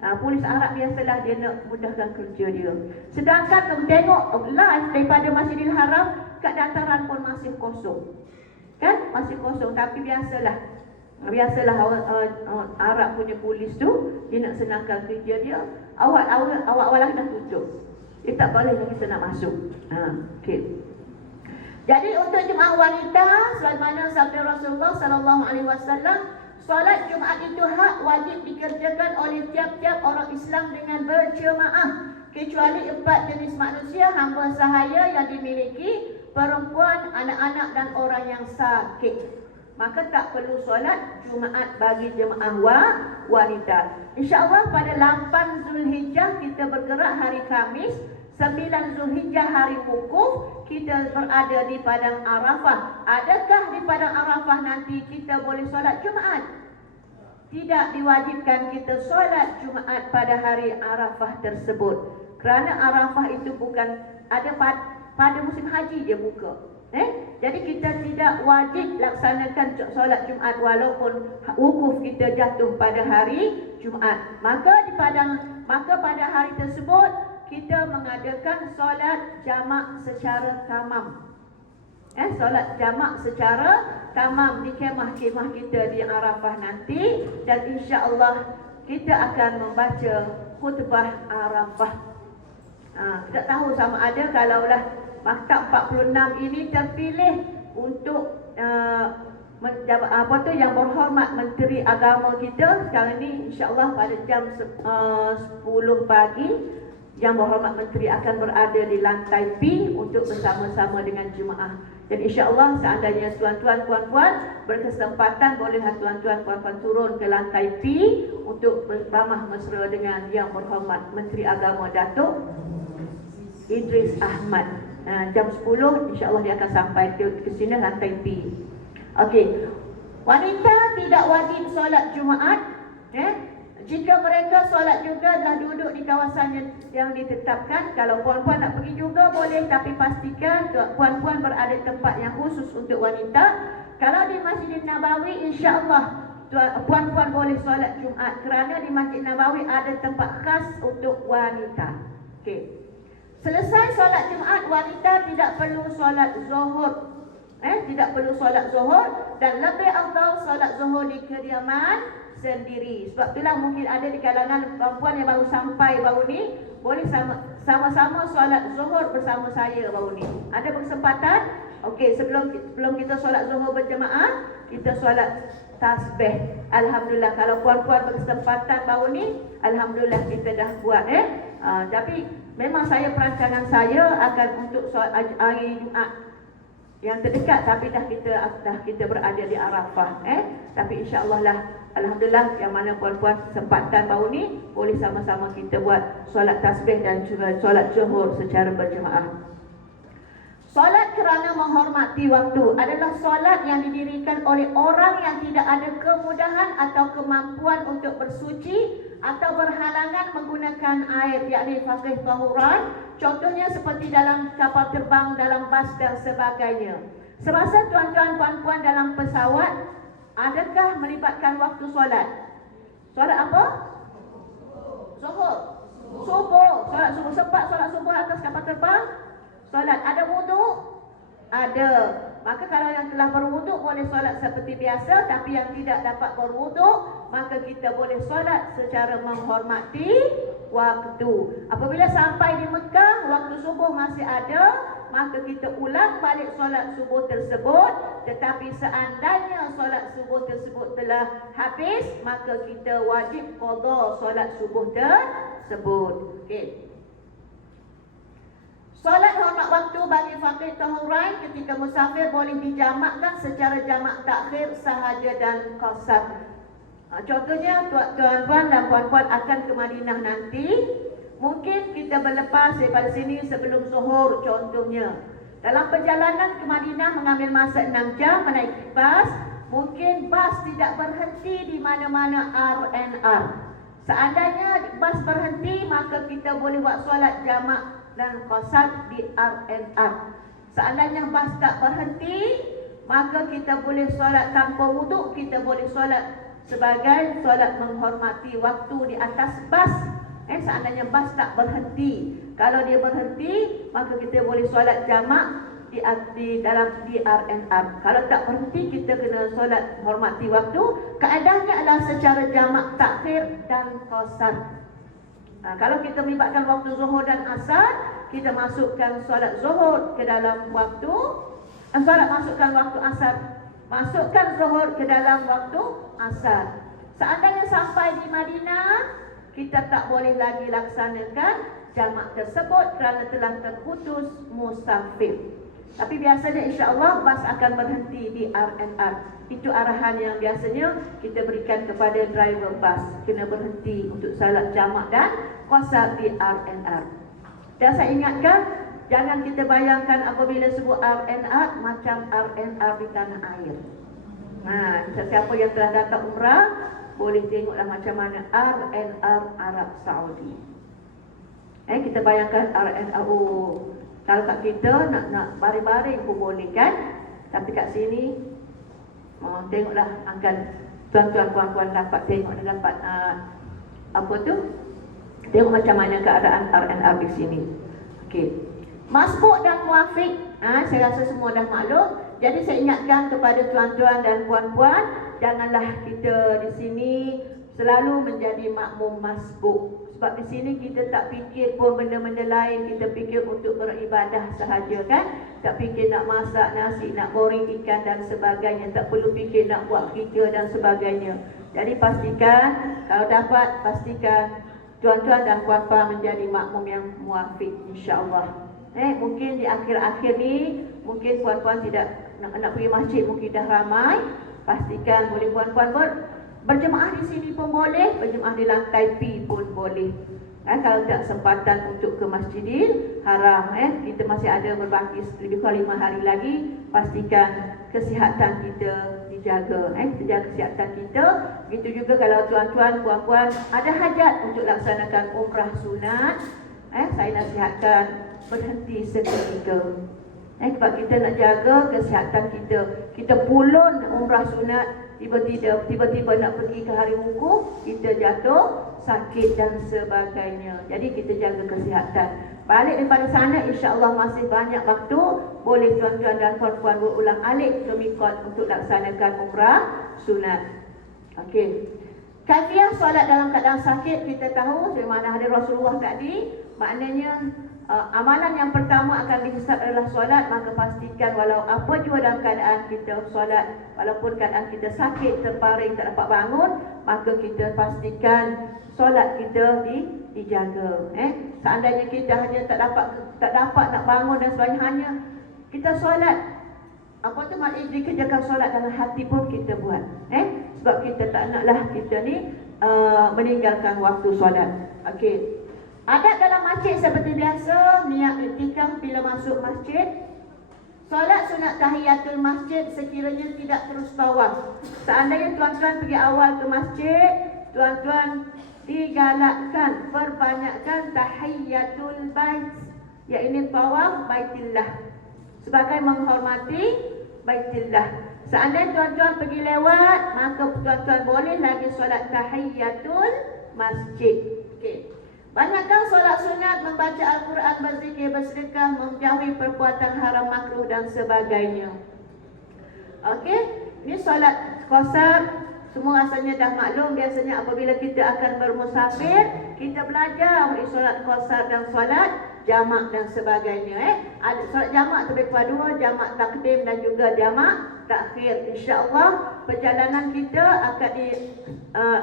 Polis Arab biasalah dia nak mudahkan kerja dia. Sedangkan kalau tengok live daripada Masjidil Haram, kat dataran pun masih kosong. Kan? Masih kosong. Tapi biasalah Arab punya polis tu, dia nak senangkan kerja dia. Awal-awal lagi dah tutup. Dia tak boleh kita nak masuk. Okay. Jadi untuk jemaah wanita, sebagaimana sabda Rasulullah sallallahu alaihi wasallam, solat Jumaat itu hak wajib dikerjakan oleh tiap-tiap orang Islam dengan berjemaah, kecuali 4 jenis manusia hamba sahaya yang dimiliki perempuan, anak-anak dan orang yang sakit. Maka tak perlu solat Jumaat bagi jemaah wanita. InsyaAllah pada 8 Zulhijjah kita bergerak hari Khamis, 9 Zulhijjah hari wukuf, kita berada di Padang Arafah. Adakah di Padang Arafah nanti kita boleh solat Jumaat? Tidak diwajibkan kita solat Jumaat pada hari Arafah tersebut, kerana Arafah itu bukan ada pada musim haji dia buka. Jadi kita tidak wajib laksanakan solat Jumaat walaupun wukuf kita jatuh pada hari Jumaat. Maka pada hari tersebut kita mengadakan solat jamak secara tamam. Solat jamak secara tamam di kemah-kemah kita di Arafah nanti, dan insya-Allah kita akan membaca khutbah Arafah. Kita tahu sama ada kalaulah Maktab 46 ini terpilih untuk yang berhormat Menteri Agama kita sekarang ni, insya-Allah pada jam 10 pagi Yang Berhormat Menteri akan berada di lantai P untuk bersama-sama dengan jemaah. Dan insya-Allah seandainya tuan-tuan puan-puan berkesempatan, bolehlah tuan-tuan puan-puan turun ke lantai P untuk beramah mesra dengan Yang Berhormat Menteri Agama Datuk Idris Ahmad. Jam 10 insya-Allah dia akan sampai ke sini lantai P. Okey. Wanita tidak wajib solat Jumaat, jika mereka solat juga dah duduk di kawasan yang ditetapkan. Kalau puan-puan nak pergi juga boleh, tapi pastikan puan-puan berada di tempat yang khusus untuk wanita. Kalau di Masjid Nabawi, insya-Allah puan-puan boleh solat Jumaat, kerana di Masjid Nabawi ada tempat khas untuk wanita. Okey. Selesai solat Jumaat, wanita tidak perlu solat Zuhur. Tidak perlu solat Zuhur, dan lebih afdal solat Zuhur di kediaman sendiri. Sebab itulah mungkin ada di kalangan perempuan yang baru sampai baru ni, boleh sama-sama solat Zuhur bersama saya baru ni. Ada kesempatan? Okey, sebelum kita solat Zuhur berjemaah, kita solat tasbih. Alhamdulillah, kalau puan-puan berkesempatan baru ni, alhamdulillah kita dah buat. Tapi memang perancangan saya akan untuk hari Jumaat yang terdekat, tapi dah kita berada di Arafah. Tapi insya-Allah lah, alhamdulillah, yang mana puan-puan kesempatan baru ni boleh sama-sama kita buat solat tasbih dan juga solat zuhur secara berjemaah. Solat kerana menghormati waktu adalah solat yang didirikan dilakukan oleh orang yang tidak ada kemudahan atau kemampuan untuk bersuci atau berhalangan menggunakan air, yakni fakih tahuran, contohnya seperti dalam kapal terbang, dalam bas dan sebagainya. Semasa tuan-tuan puan-puan dalam pesawat, adakah melibatkan waktu solat? Solat apa? Zuhur. Subuh. Solat subuh. Sempat solat subuh atas kapal terbang? Solat. Ada wuduk? Ada. Maka kalau yang telah berwuduk boleh solat seperti biasa, tapi yang tidak dapat berwuduk, maka kita boleh solat secara menghormati waktu. Apabila sampai di Mekah, waktu subuh masih ada, maka kita ulang balik solat subuh tersebut. Tetapi seandainya solat subuh tersebut telah habis, maka kita wajib qada solat subuh tersebut. Okey. Solat hormat waktu bagi fakir tahuran ketika musafir boleh dijamakkan secara jamak takhir, sahaja dan qasar. Contohnya tuan-tuan dan puan-puan akan ke Madinah nanti, mungkin kita berlepas daripada sini sebelum zuhur contohnya. Dalam perjalanan ke Madinah mengambil masa 6 jam menaiki bas, mungkin bas tidak berhenti di mana-mana R&R. Seandainya bas berhenti, maka kita boleh buat solat jamak dan qasar di R&R. Seandainya bas tak berhenti, maka kita boleh solat tanpa wuduk, kita boleh solat sebagai solat menghormati waktu di atas bas. Seandainya bas tak berhenti. Kalau dia berhenti, maka kita boleh solat jamak di dalam di R&R. Kalau tak berhenti, kita kena solat hormati waktu. Keadaannya adalah secara jamak takhir dan qasar. Kalau kita melibatkan waktu zuhur dan asar, kita masukkan solat zuhur ke dalam waktu, masukkan waktu asar, masukkan zuhur ke dalam waktu asar. Seandainya sampai di Madinah, kita tak boleh lagi laksanakan jamak tersebut kerana telah terputus musafir. Tapi biasanya insya-Allah bas akan berhenti di R&R. Itu arahan yang biasanya kita berikan kepada driver bas, kena berhenti untuk salat jamak dan qasar di R&R. Dan saya ingatkan, jangan kita bayangkan apabila sebut R&R macam R&R di tanah air. Siapa yang telah datang umrah boleh tengoklah macam mana R&R Arab Saudi. Kita bayangkan R&R, kalau kat kita nak baring-baring pun boleh kan? Tapi kat sini tengoklah akan tuan-tuan puan-puan dapat tengok dan dapat tengok macam mana keadaan R&R di sini. Okey. Masbuk dan muafiq, saya rasa semua dah maklum. Jadi saya ingatkan kepada tuan-tuan dan puan-puan, janganlah kita di sini selalu menjadi makmum masbuk. Sebab di sini kita tak fikir pun benda-benda lain, kita fikir untuk beribadah sahaja kan. Tak fikir nak masak nasi, nak goreng ikan dan sebagainya. Tak perlu fikir nak buat kerja dan sebagainya. Jadi pastikan, kalau dapat, pastikan tuan-tuan dan puan-puan menjadi makmum yang muafiq insya-Allah. Mungkin di akhir-akhir ni, mungkin puan-puan tidak nak pergi masjid, mungkin dah ramai. Pastikan boleh puan-puan berjemaah di sini pun boleh, berjemaah di lantai P pun boleh. Kalau tak sempatan untuk ke Masjidil Haram, kita masih ada berbaki lebih kurang 5 hari lagi. Pastikan kesihatan kita dijaga, kita jaga kesihatan kita. Begitu juga kalau tuan-tuan, puan-puan ada hajat untuk laksanakan umrah sunat, saya nasihatkan berhenti seketika. Sebab kita nak jaga kesihatan kita. Kita pulun umrah sunat, tiba-tiba nak pergi ke hari wukuf, kita jatuh sakit dan sebagainya. Jadi kita jaga kesihatan. Balik daripada sana, insya-Allah masih banyak waktu. Boleh tuan-tuan dan puan-puan berulang-alik ke mikot untuk laksanakan umrah sunat. Okey. Kaifiah solat dalam keadaan sakit kita tahu sebagaimana hadis Rasulullah tadi, maknanya amalan yang pertama akan dihisab adalah solat. Maka pastikan walau apa jua dalam keadaan kita solat, walaupun keadaan kita sakit, terbaring, tak dapat bangun, maka kita pastikan solat kita dijaga. Seandainya kita hanya tak dapat nak bangun dan sebagainya, hanya kita solat, maknanya dikerjakan solat dalam hati pun kita buat. Sebab kita tak naklah kita ni meninggalkan waktu solat. Okey. Adab dalam masjid seperti biasa, niat iktikaf bila masuk masjid. Solat sunat tahiyatul masjid sekiranya tidak terus tawaf. Seandainya tuan-tuan pergi awal ke masjid, tuan-tuan digalakkan perbanyakkan tahiyatul bait, iaitu tawaf Baitillah sebagai menghormati Baitillah. Seandainya tuan-tuan pergi lewat, maka tuan-tuan boleh lagi solat tahiyatul masjid. Okey. Banyakkan solat sunat, membaca Al-Quran, berzikir, bersedekah, menjauhi perbuatan haram, makruh dan sebagainya. Okey, ini solat qasar. Semua rasanya dah maklum. Biasanya apabila kita akan bermusafir, kita belajar solat qasar dan solat jamak dan sebagainya. Ada solat jamak terlebih dua, jamak takdim dan juga jamak takhir. InsyaAllah perjalanan kita akan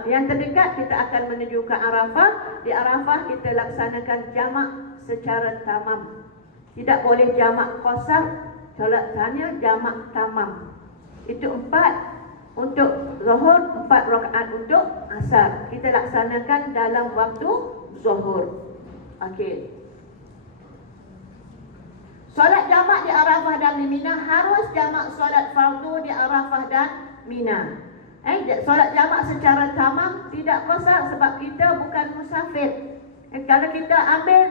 yang terdekat kita akan menuju ke Arafah. Di Arafah kita laksanakan jamak secara tamam. Tidak boleh jamak qasar, solat hanya jamak tamam. Itu 4 untuk zuhur, 4 rakaat untuk asar. Kita laksanakan dalam waktu zuhur. Okey. Solat jamak di Arafah dan di Mina harus jamak solat fardu di Arafah dan Mina. Solat jamak secara tamam, tidak qasar sebab kita bukan musafir. Kalau kita ambil,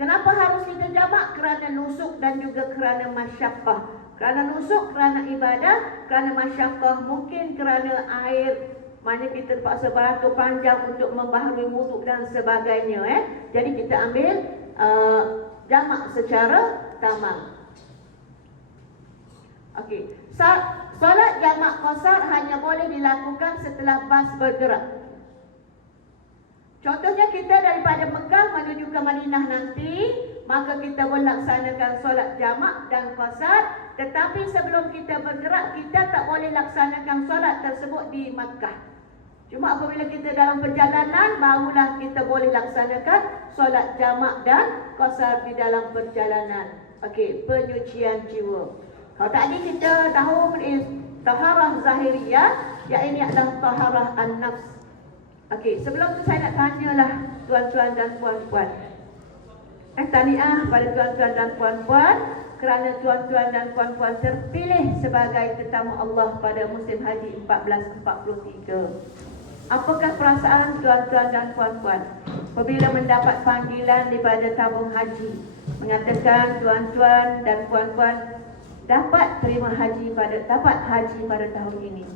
kenapa harus kita jamak? Kerana nusuk dan juga kerana masyaqqah. Kerana nusuk, kerana ibadah, kerana masyaqqah, mungkin kerana air, maknanya kita terpaksa beratur panjang untuk membaharui wuduk dan sebagainya. Jadi kita ambil jamak secara tamam. Okey. Solat jamak qasar hanya boleh dilakukan setelah bas bergerak. Contohnya kita daripada Mekah menuju ke Madinah nanti, maka kita boleh laksanakan solat jamak dan qasar. Tetapi sebelum kita bergerak, kita tak boleh laksanakan solat tersebut di Mekah. Cuma apabila kita dalam perjalanan, barulah kita boleh laksanakan solat jamak dan qasar di dalam perjalanan. Okey, penyucian jiwa. Kalau tadi kita tahu taharah zahiriyah, yang ini adalah taharah an-nafs. Okey, sebelum tu saya nak tanyalah tuan-tuan dan puan-puan. Tahniah pada tuan-tuan dan puan-puan kerana tuan-tuan dan puan-puan terpilih sebagai tetamu Allah pada musim haji 1443. Apakah perasaan tuan-tuan dan puan-puan apabila mendapat panggilan daripada tabung haji mengatakan tuan-tuan dan puan-puan dapat terima haji dapat haji pada tahun ini?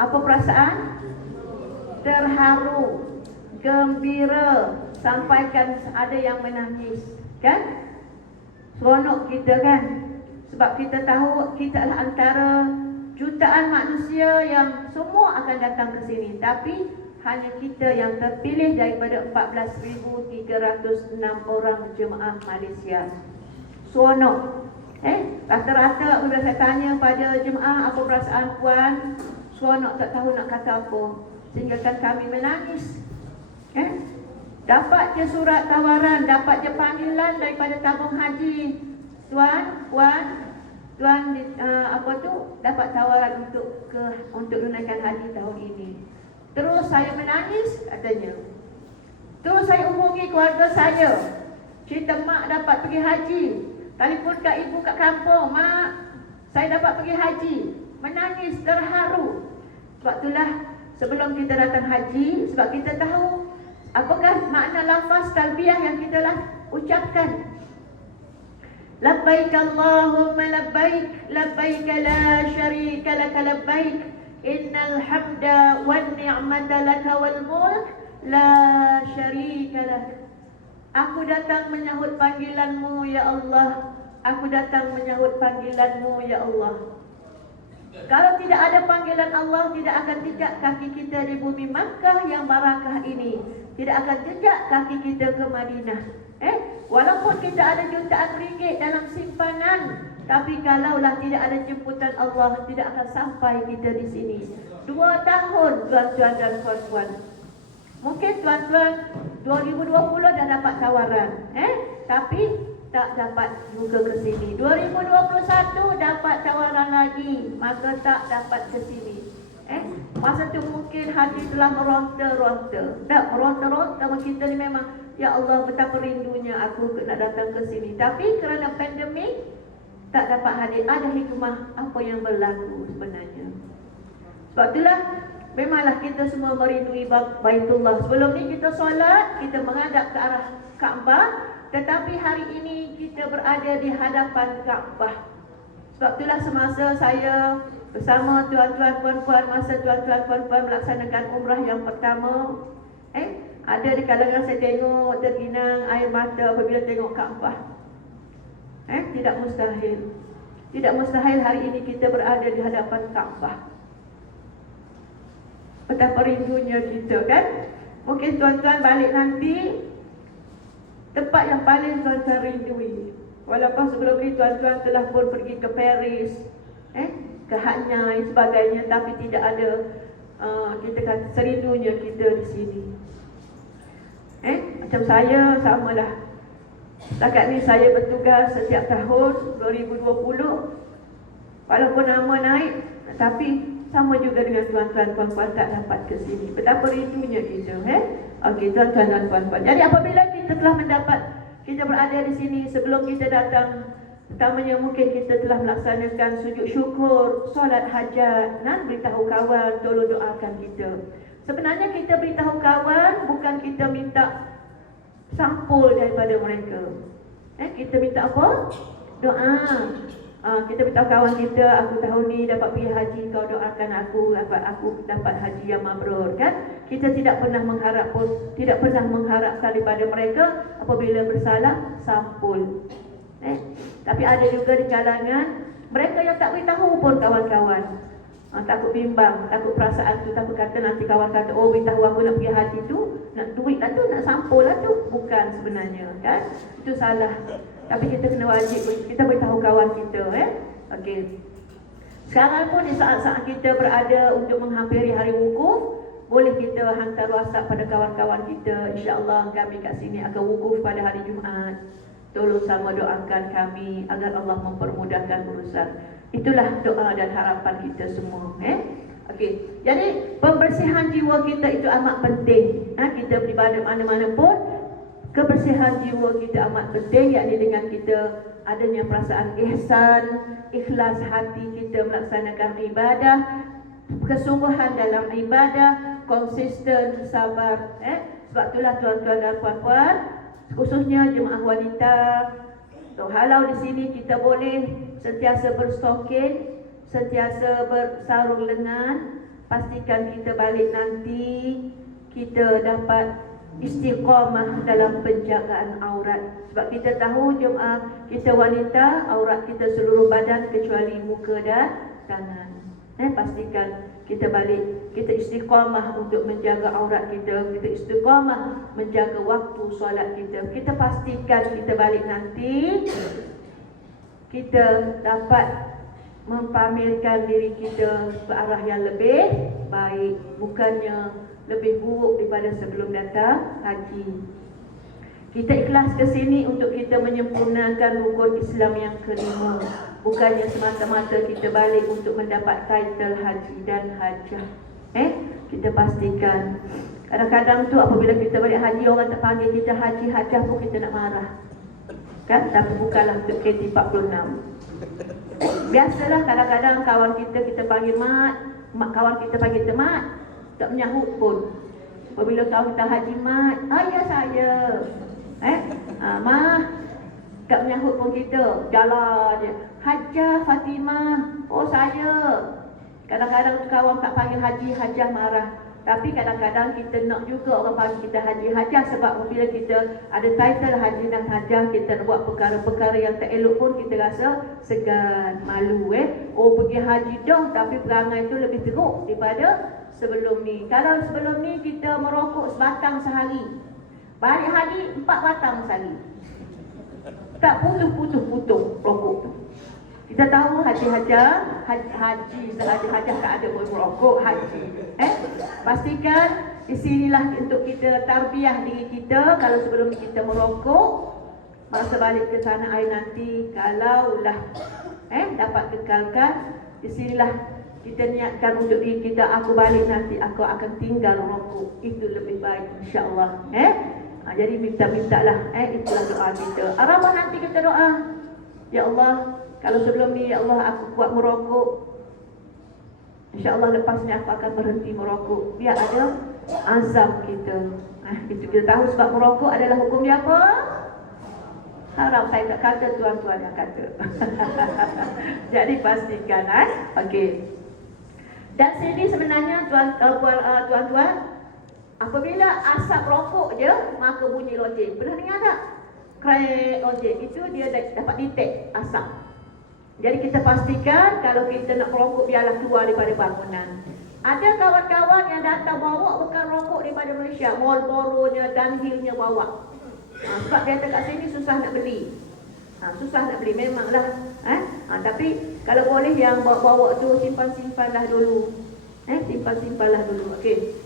Apa perasaan? Terharu, gembira, sampaikan ada yang menangis, kan? Seronok kita, kan? Sebab kita tahu kita adalah antara jutaan manusia yang semua akan datang ke sini, tapi hanya kita yang terpilih daripada 14,306 orang jemaah Malaysia. Seronok. Rata-rata apabila saya tanya pada jemaah apa perasaan puan, seronok, tak tahu nak kata apa, sehingga kami menangis. Dapat je surat tawaran, dapat je panggilan daripada tabung haji. Tuan, puan, tuan dapat tawaran untuk tunaikan haji tahun ini. Terus saya menangis katanya. Terus saya hubungi keluarga saya, cerita mak dapat pergi haji. Telefon kat ibu kat kampung, mak, saya dapat pergi haji. Menangis, terharu. Sebab itulah sebelum kita datang haji, sebab kita tahu apakah makna lafaz talbiyah yang kita ucapkan. Labbaik Allahumma labbaik, labbaik la syarika laka labbaik, innal hamda wan ni'mata laka wal mulk la syarika lak. Aku datang menyahut panggilanmu ya Allah. Aku datang menyahut panggilanmu ya Allah. Kalau tidak ada panggilan Allah, tidak akan jejak kaki kita di bumi Makkah yang barakah ini. Tidak akan jejak kaki kita ke Madinah. Walaupun kita ada jutaan ringgit dalam simpanan, tapi kalaulah tidak ada jemputan Allah, tidak akan sampai kita di sini. 2 tahun tuan-tuan dan puan-puan. Mungkin tuan-tuan 2020 dah dapat tawaran, tapi tak dapat juga ke sini. 2021 dapat tawaran lagi, maka tak dapat ke sini. Masa tu mungkin hati telah meronta-ronta. Tak meronta-ronta, kita ni memang, ya Allah, betapa rindunya aku nak datang ke sini. Tapi kerana pandemik, tak dapat hadir, ada hikmah apa yang berlaku sebenarnya. Sebab itulah memanglah kita semua merindui Baitullah. Sebelum ni kita solat, kita menghadap ke arah Kaabah, tetapi hari ini kita berada di hadapan Kaabah. Sebab itulah semasa saya bersama tuan-tuan puan-puan, masa tuan-tuan puan-puan melaksanakan umrah yang pertama, ada di kalangan saya tengok terginang air mata apabila tengok Kaabah. Tidak mustahil. Tidak mustahil hari ini kita berada di hadapan Kaabah. Betapa rindunya kita, kan? Mungkin tuan-tuan balik nanti tempat yang paling tuan-tuan rindui. Walaupun sebelum ni tuan-tuan telah pun pergi ke Paris, ke Hanyai sebagainya, tapi tidak ada kita kata serindunya kita di sini. Macam saya samalah. Setakat ni saya bertugas setiap tahun 2020. Walaupun nama naik, tapi sama juga dengan tuan-tuan puan-puan tak dapat ke sini. Betapa rindunya kita, Okey, tuan-tuan dan puan-puan. Jadi apabila kita telah mendapat, kita berada di sini, sebelum kita datang, pertamanya mungkin kita telah melaksanakan sujud syukur, solat hajat, beritahu kawan, tolong doakan kita. Sebenarnya kita beritahu kawan, bukan kita minta sampul daripada mereka. Kita minta apa? Doa. Kita beritahu kawan kita, aku tahun ni dapat pergi haji, kau doakan aku dapat haji yang mabrur, kan? Kita tidak pernah mengharapkan daripada mereka apabila bersalah sampul. Tapi ada juga di kalangan mereka yang tak beritahu pun kawan-kawan. Takut bimbang, takut perasaan tu, takut kata nanti kawan kata, oh beritahu aku nak pergi haji tu, nak duit lah tu, nak sampul lah tu. Bukan sebenarnya, kan? Itu salah. Tapi kita kena wajib, kita beritahu kawan kita, Okey. Sekarang pun di saat-saat kita berada untuk menghampiri hari wukuf, boleh kita hantar WhatsApp pada kawan-kawan kita. InsyaAllah kami kat sini akan wukuf pada hari Jumaat. Tolong sama doakan kami agar Allah mempermudahkan urusan. Itulah doa dan harapan kita semua, Okey. Jadi pembersihan jiwa kita itu amat penting. Kita beribadah mana-mana pun, kebersihan jiwa kita amat penting, yakni dengan kita adanya perasaan ihsan, ikhlas hati kita melaksanakan ibadah, kesungguhan dalam ibadah, konsisten, sabar. Sebab itulah tuan-tuan dan puan-puan, khususnya jemaah wanita, halau di sini kita boleh sentiasa berstokin, sentiasa bersarung lengan. Pastikan kita balik nanti kita dapat istiqamah dalam penjagaan aurat. Sebab kita tahu jemaah kita wanita, aurat kita seluruh badan kecuali muka dan tangan. Pastikan kita balik, kita istiqamah untuk menjaga aurat kita, kita istiqamah menjaga waktu solat kita. Kita pastikan kita balik nanti kita dapat mempamerkan diri kita ke arah yang lebih baik, bukannya lebih buruk daripada sebelum datang haji. Kita ikhlas ke sini untuk kita menyempurnakan rukun Islam yang kelima, bukannya semata-mata kita balik untuk mendapat title haji dan hajah. Kita pastikan. Kadang-kadang tu apabila kita balik haji, orang tak panggil kita haji hajah pun kita nak marah, kan? Tapi bukanlah untuk KT46. Biasalah kadang-kadang kawan kita panggil mak, kawan kita panggil mak, tak menyahut pun. Apabila kawan kita haji mat, ya saya. Mah, tak menyahut pun kita, jalan je. Hajah Fatimah, oh saya. Kadang-kadang kawan tak panggil haji hajah marah. Tapi kadang-kadang kita nak juga orang panggil kita haji hajah, sebab apabila kita ada title haji dan hajah, kita nak buat perkara-perkara yang tak elok pun kita rasa segan, malu. Oh pergi haji dah, tapi perangai itu lebih teruk daripada sebelum ni. Kalau sebelum ni kita merokok sebatang sehari, balik haji 4 batang sehari, tak putus-putus rokok tu. Kita tahu haji sahaja tak ada pun merokok haji. Pastikan di sinilah untuk kita tarbiyah diri kita. Kalau sebelum kita merokok, masa balik ke tanah air nanti, kalaulah dapat kekalkan, di sinilah kita niatkan untuk diri kita, aku balik nanti aku akan tinggal rokok. Itu lebih baik insya-Allah. Jadi minta-mintalah, itulah doa kita. Arafah nanti kita doa, ya Allah, Kalau sebelum ni ya Allah aku kuat merokok, InsyaAllah lepas ni aku akan berhenti merokok. Biar ada azam kita. Itu kita tahu sebab merokok adalah hukum dia apa? Haram. Saya tak kata, tuan-tuan yang kata. Jadi pastikan. Okey. Dan sini sebenarnya tuan-tuan, apabila asap rokok je, maka bunyi loceng. Pernah dengar tak? Krek loceng. Itu dia dapat detect asap. Jadi kita pastikan kalau kita nak merokok biarlah keluar daripada bangunan. Ada kawan-kawan yang datang bawa bukan rokok daripada Malaysia, Marlboro-nya, Dunhill-nya bawa. Sebab dia kata kat sini susah nak beli. Susah nak beli memanglah. Tapi kalau boleh yang bawa tu simpan-simpanlah dulu. Simpan-simpanlah dulu. Okey.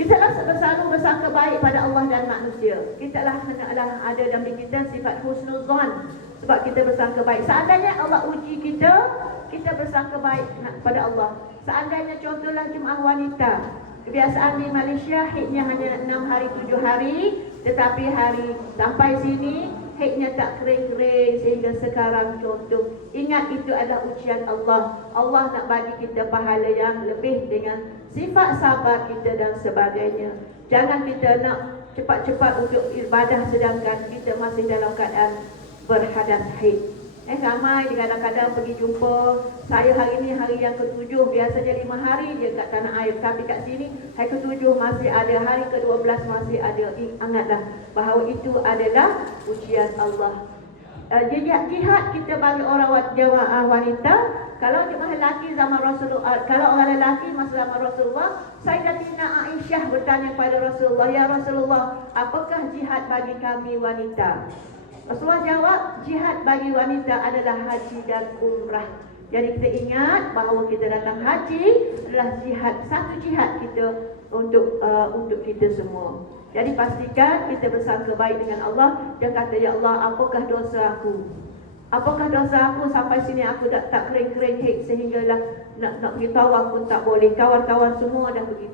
Kita lah selalu bersangka baik pada Allah dan manusia. Kita lah hendaklah ada dalam diri kita sifat husnuzan. Sebab kita bersangka baik. Seandainya Allah uji kita, kita bersangka baik pada Allah. Seandainya contohlah jemaah wanita, kebiasaan di Malaysia haidnya hanya 6 hari 7 hari, tetapi hari sampai sini haidnya tak kering-kering sehingga sekarang contoh. Ingat itu adalah ujian Allah. Allah nak bagi kita pahala yang lebih dengan sifat sabar kita dan sebagainya. Jangan kita nak cepat-cepat untuk ibadah sedangkan kita masih dalam keadaan berhadas haid. Ramai kadang-kadang pergi jumpa saya hari ini hari yang ke-7, biasanya 5 hari dia kat tanah air, tapi kat sini hari ke-7 masih ada, hari ke-12 masih ada. Ingatlah bahawa itu adalah ujian Allah. Jihad kita bagi orang jemaah wanita. Kalau jemaah lelaki zaman Rasulullah, kalau orang lelaki masa zaman Rasulullah, Sayyidatina Aisyah bertanya kepada Rasulullah, "Ya Rasulullah, apakah jihad bagi kami wanita?" Rasulullah jawab, jihad bagi wanita adalah haji dan umrah. Jadi kita ingat bahawa kita datang haji adalah jihad, satu jihad kita untuk kita semua. Jadi pastikan kita bersangka baik dengan Allah dan kata, "Ya Allah, apakah dosa aku? Apakah dosa aku sampai sini aku tak kering-kering haid sehinggalah nak pergi tawaf pun tak boleh. Kawan-kawan semua dah pergi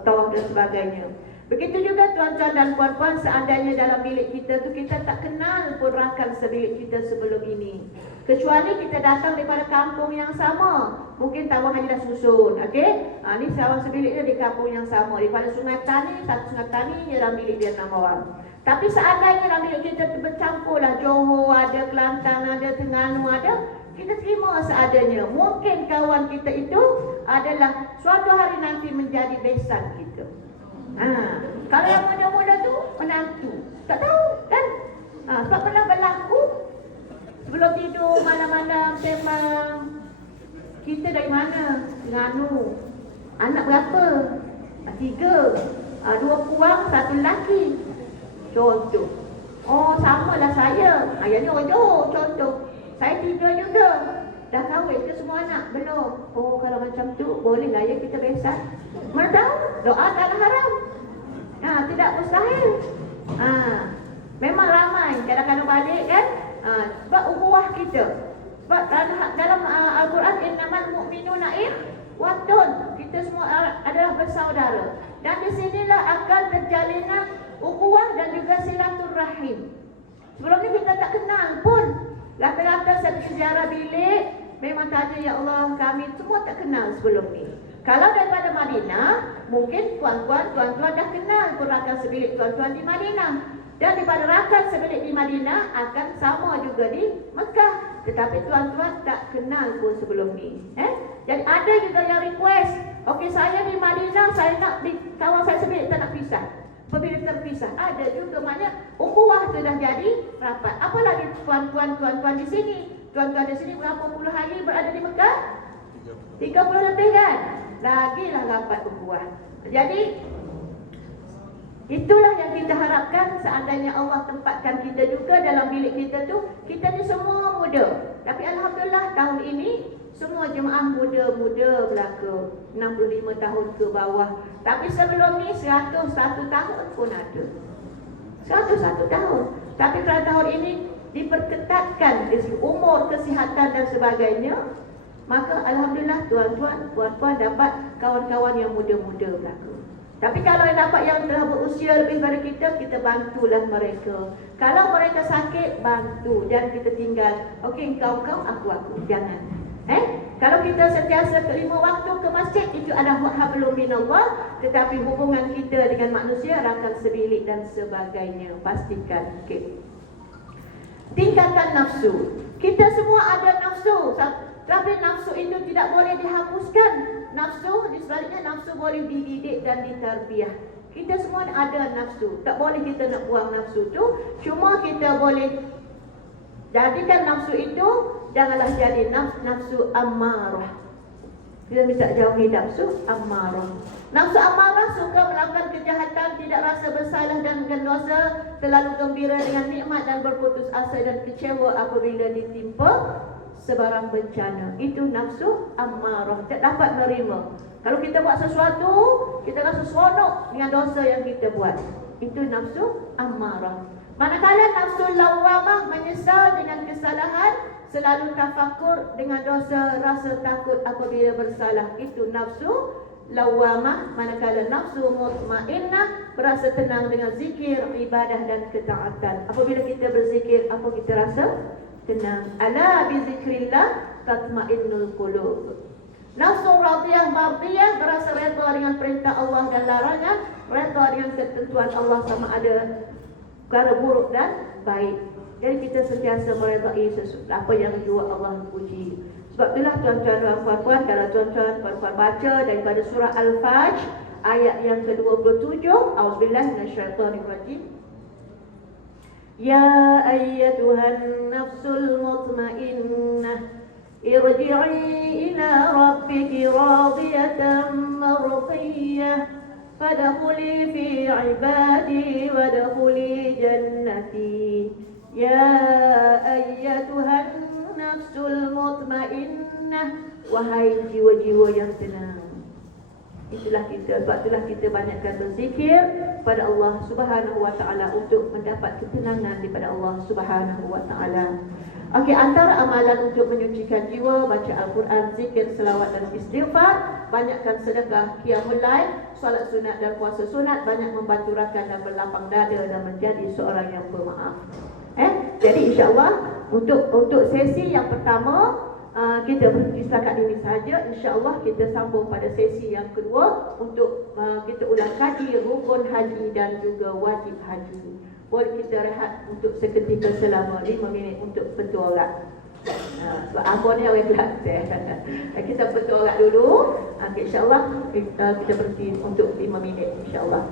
tawaf dan sebagainya." Begitu juga tuan-tuan dan puan-puan, seandainya dalam bilik kita tu kita tak kenal pun rakan sebilik kita sebelum ini. Kecuali kita datang daripada kampung yang sama. Mungkin Tawang Haji dah susun, okey? Ni kawan sebilik dia di kampung yang sama. Daripada Sungai Tani, satu Sungai Tani, dalam bilik dia 6 orang. Tapi seandainya dalam bilik kita tu bercampurlah Johor ada, Kelantan ada, Terengganu ada, kita terima seadanya. Mungkin kawan kita itu adalah suatu hari nanti menjadi besan kita. Kalau yang muda-muda tu menantu, tak tahu kan? Sebab pernah berlaku sebelum tidur malam-malam sembang, kita dari mana? Terengganu. Anak berapa? 3. 2 kurang, 1 lelaki. Contoh. Oh, samalah saya. Yang ni orang Johor, contoh. Saya 3 juga. Dah kahwin ke semua anak? Belum. Oh, kalau macam tu bolehlah ya kita besan. Mana tahu? Doa tak haram. Tidak mustahil. Memang ramai kadang-kadang balik kan? Sebab ukhuwah kita. Sebab dalam Al-Quran, innamal mu'minuna ikhwatun. Kita semua adalah bersaudara. Dan di sinilah akan terjalinnya ukhuwah dan juga silaturrahim. Sebelum ni kita tak kenal pun. Rata-rata saya ziarah bilik, memang tanya, "Ya Allah, kami semua tak kenal sebelum ni." Kalau daripada Madinah, mungkin tuan-tuan dah kenal pun rakan sebilik tuan-tuan di Madinah. Dan daripada rakan sebilik di Madinah akan sama juga di Mekah. Tetapi tuan-tuan tak kenal pun sebelum ni. Jadi ada juga yang request, "Okey, saya di Madinah, saya nak di kawan saya sebilik, tak nak pisah." Apabila terpisah, ada juga maknanya ukhuwah tu dah jadi rapat. Apalagi tuan-tuan di sini. Tuan-tuan di sini berapa puluh hari berada di Mekah? 30 lebih kan? Lagilah rapat ukhuwah. Jadi itulah yang kita harapkan. Seandainya Allah tempatkan kita juga dalam bilik kita tu, kita ni semua muda. Tapi alhamdulillah tahun ini semua jemaah muda-muda belaka, 65 tahun ke bawah. Tapi sebelum ni 101 tahun pun ada. 101 tahun. Tapi kerana tahun ini diperketatkan dari segi umur, kesihatan dan sebagainya, maka alhamdulillah tuan-tuan, puan-puan dapat kawan-kawan yang muda-muda belaka. Tapi kalau yang dapat yang telah berusia lebih daripada kita, kita bantulah mereka. Kalau mereka sakit, bantu. Jangan kita tinggal. Okey, engkau, aku. Jangan. Kalau kita sentiasa kelima waktu ke masjid, itu adalah hablum minallah. Tetapi hubungan kita dengan manusia rakan sebilik dan sebagainya. Pastikan. Okey. Tingkatkan nafsu. Kita semua ada nafsu. Tapi nafsu itu tidak boleh dihapuskan. Nafsu, di sebaliknya nafsu boleh dididik dan ditarbiah. Kita semua ada nafsu. Tak boleh kita nak buang nafsu tu. Cuma kita boleh jadikan nafsu itu, janganlah jadi nafsu ammarah. Kita minta jauhi nafsu ammarah. Nafsu ammarah suka melakukan kejahatan, tidak rasa bersalah dan dosa, terlalu gembira dengan nikmat dan berputus asa dan kecewa apabila ditimpa sebarang bencana. Itu nafsu ammarah, tak dapat menerima. Kalau kita buat sesuatu, kita rasa seronok dengan dosa yang kita buat. Itu nafsu ammarah. Manakala nafsu lawamah menyesal dengan kesalahan, selalu tafakur dengan dosa, rasa takut apabila bersalah. Itu nafsu lawamah. Manakala nafsu mutmainnah, berasa tenang dengan zikir, ibadah dan ketaatan. Apabila kita berzikir, apa kita rasa? Tenang. Ala bi zikrillah tatmainnul qulub. Nafsu radiyah mardiyah, berasa redha dengan perintah Allah dan larangan, redha dengan ketentuan Allah sama ada perkara buruk dan baik. Jadi kita sentiasa meredai sesuatu apa yang jua Allah puji. Sebab itulah tuan-tuan dan puan-puan, kalau tuan-tuan puan-puan baca daripada surah Al-Fajr ayat yang ke-27, auzubillahi minasyaitonir rajim. Ya ayyatuhan nafsul mutmainnah, irji'i ila rabbiki radiyatan mardiyah, fadkhuli fi ibadi wadkhuli jannati. Ya ayyatuhan nafsul mutmainnah, wahai jiwa-jiwa yang tenang. Itulah kita, sebab itulah kita banyakkan berzikir pada Allah Subhanahu wa taala untuk mendapat ketenangan daripada Allah Subhanahu wa taala. Okey, antara amalan untuk menyucikan jiwa, baca Al-Quran, zikir, selawat dan istighfar, banyakkan sedekah, qiyamul lail, solat sunat dan puasa sunat, banyak membantu rakan dan berlapang dada dan menjadi seorang yang pemaaf. Jadi insya-Allah untuk sesi yang pertama kita berhenti setakat ini saja. InsyaAllah kita sambung pada sesi yang kedua untuk kita ulang kaji rukun haji dan juga wajib haji. Boleh kita rehat untuk seketika selama 5 minit untuk bertuarak. Sebab abang ni orang Kelantan. Kita bertuarak dulu. InsyaAllah kita berhenti untuk 5 minit insyaAllah.